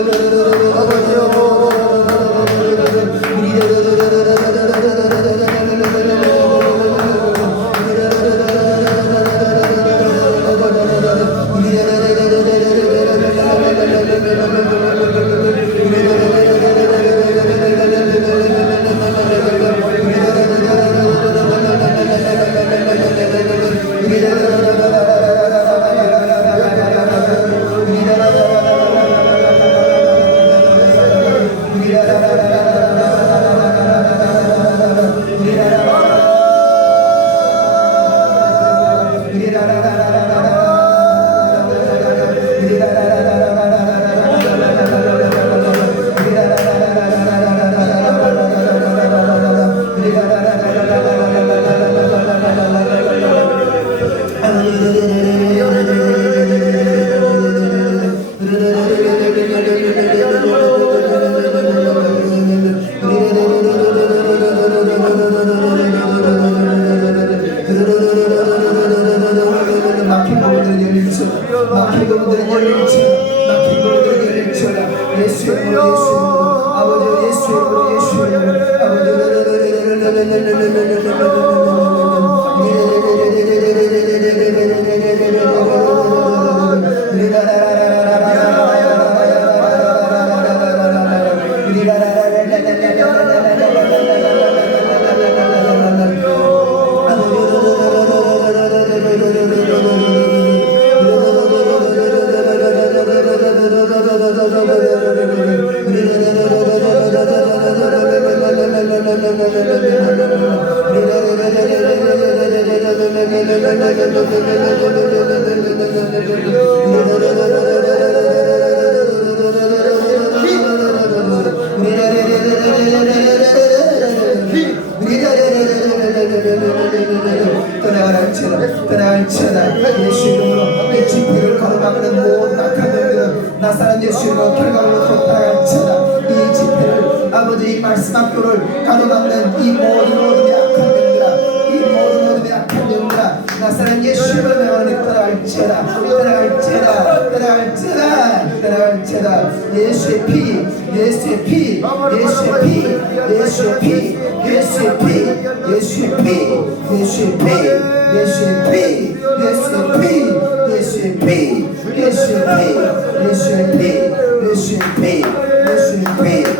막힌 부분들은 열리치라 막힌 부분들은 열리치라 막힌 부분들은 열리치라 예수의 이름으로 아버지 예수의 이름으로 예수의 이름으로 떠나갈지어다 예수 이름으로 이 집회를 가로막는 모든 악한 놈들은 나사렛 예수 이름으로 결과로 떠나갈지어다 이 집회를 아버지 이 말씀 학교를 가로막는 이 모든 악한 놈들아 이 모든 악한 놈들아 나사렛 예수 이름으로 떠나갈지어다 떠나갈지어다 예수의 피 예수의 피 예수의 피 예수의 피 예수의 피 예수의 피 예수의 피 예수의 피 예수의 피 예수의 피 예수의 피 예수의 피 예수의 피 예수의 피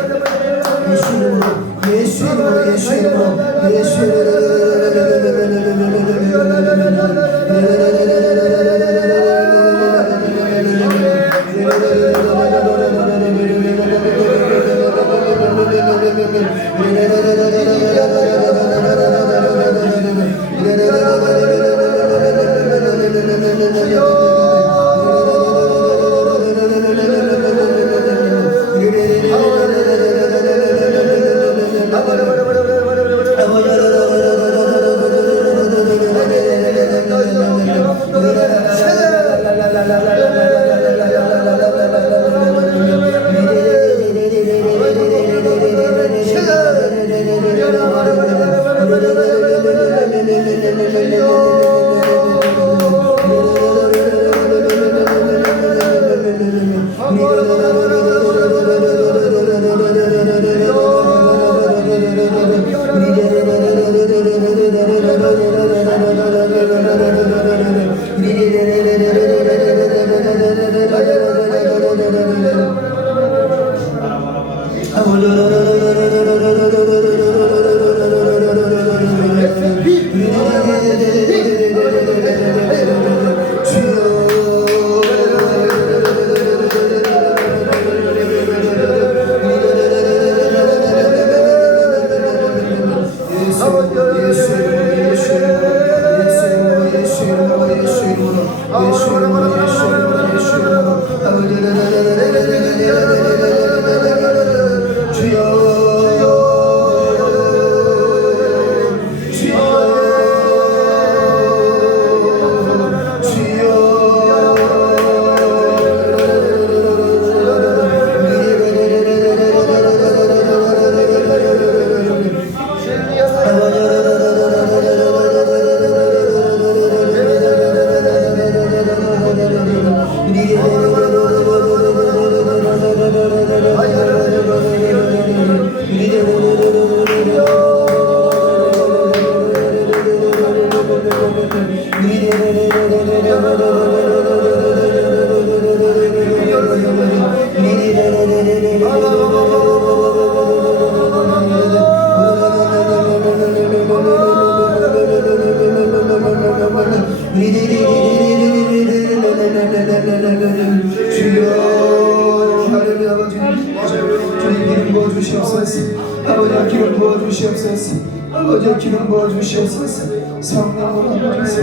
아버지 기름 부어주시옵소서. 아버지 기름 부어주시옵소서. 성령으로 아버지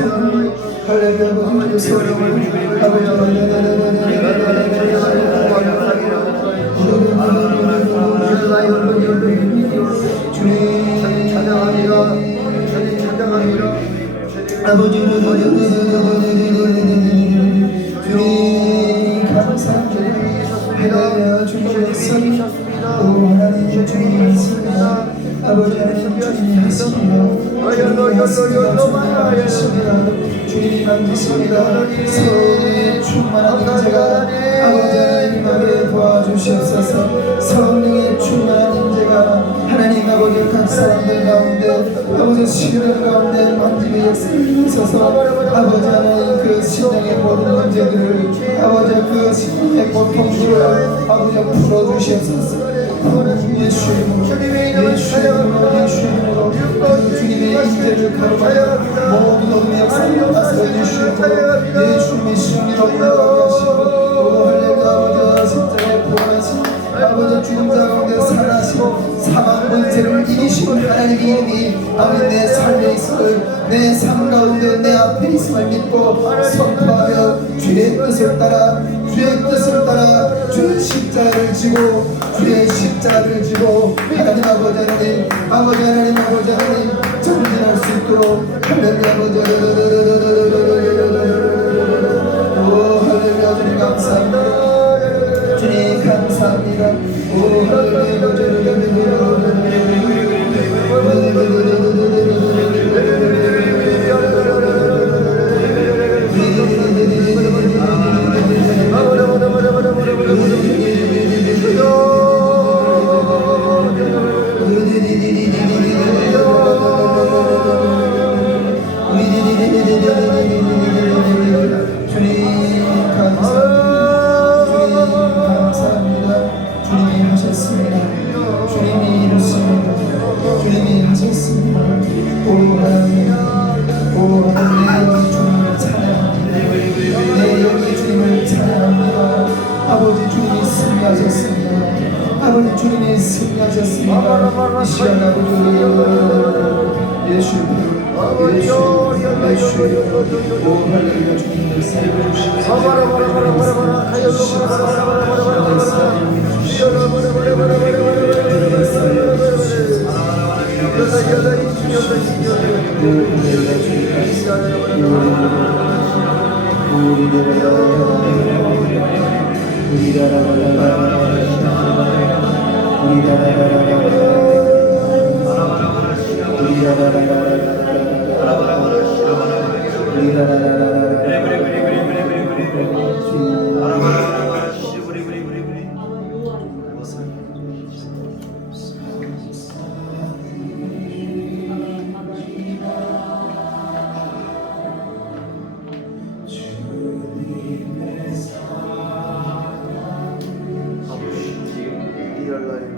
할렐루야 아버지 성령을 주님 찬양하리라 주님 찬양하리라 아버지 주님 감사합니다. 주님 역사입니다. 하나님 주님이 있습니다. 아버지 하나님 주님이 하십니다. 주님이 만드십니다. 성령의 충만한 인재가 아버지 하나님에게 도와주시옵소서. 성령의 충만한 인재가 하나님 아버지 각 사람들 가운데 아버지 신들 가운데 만짐의 역사를 있어서 아버지 하나님 그 신앙의 모든 문제들을 아버지 그 신앙의 고통들을 아버지 풀어주시옵소서. 예수님으로 주님의 인재를 가로막아 모든 어둠의 역사를 다스려 주시옵소서. 예수님의 승리로 올라가게 하시고 할렐루야 아버지 십자가에 부활하신 아버지 죽은 자 가운데 살아신 사망 문제를 이기시는 하나님의 이름이 아버지 내 삶에 있음을 내 삶 가운데 내 앞에 있음을 믿고 선포하며 주의 뜻을 따라 주의 십자가를 지고 주의 십자가를 지고 하나님 아버지 하나님 전진할 수 있도록 할렐루야 아버지 오 할렐루야 주님 감사합니다. 주님 감사합니다. 오 할렐루야 아버지 주님이 승리하셨습니다. 아버지 주님이 승리하셨습니다. 이 시간 아버지 예수 오 할렐루야 주님을 Dear Lord,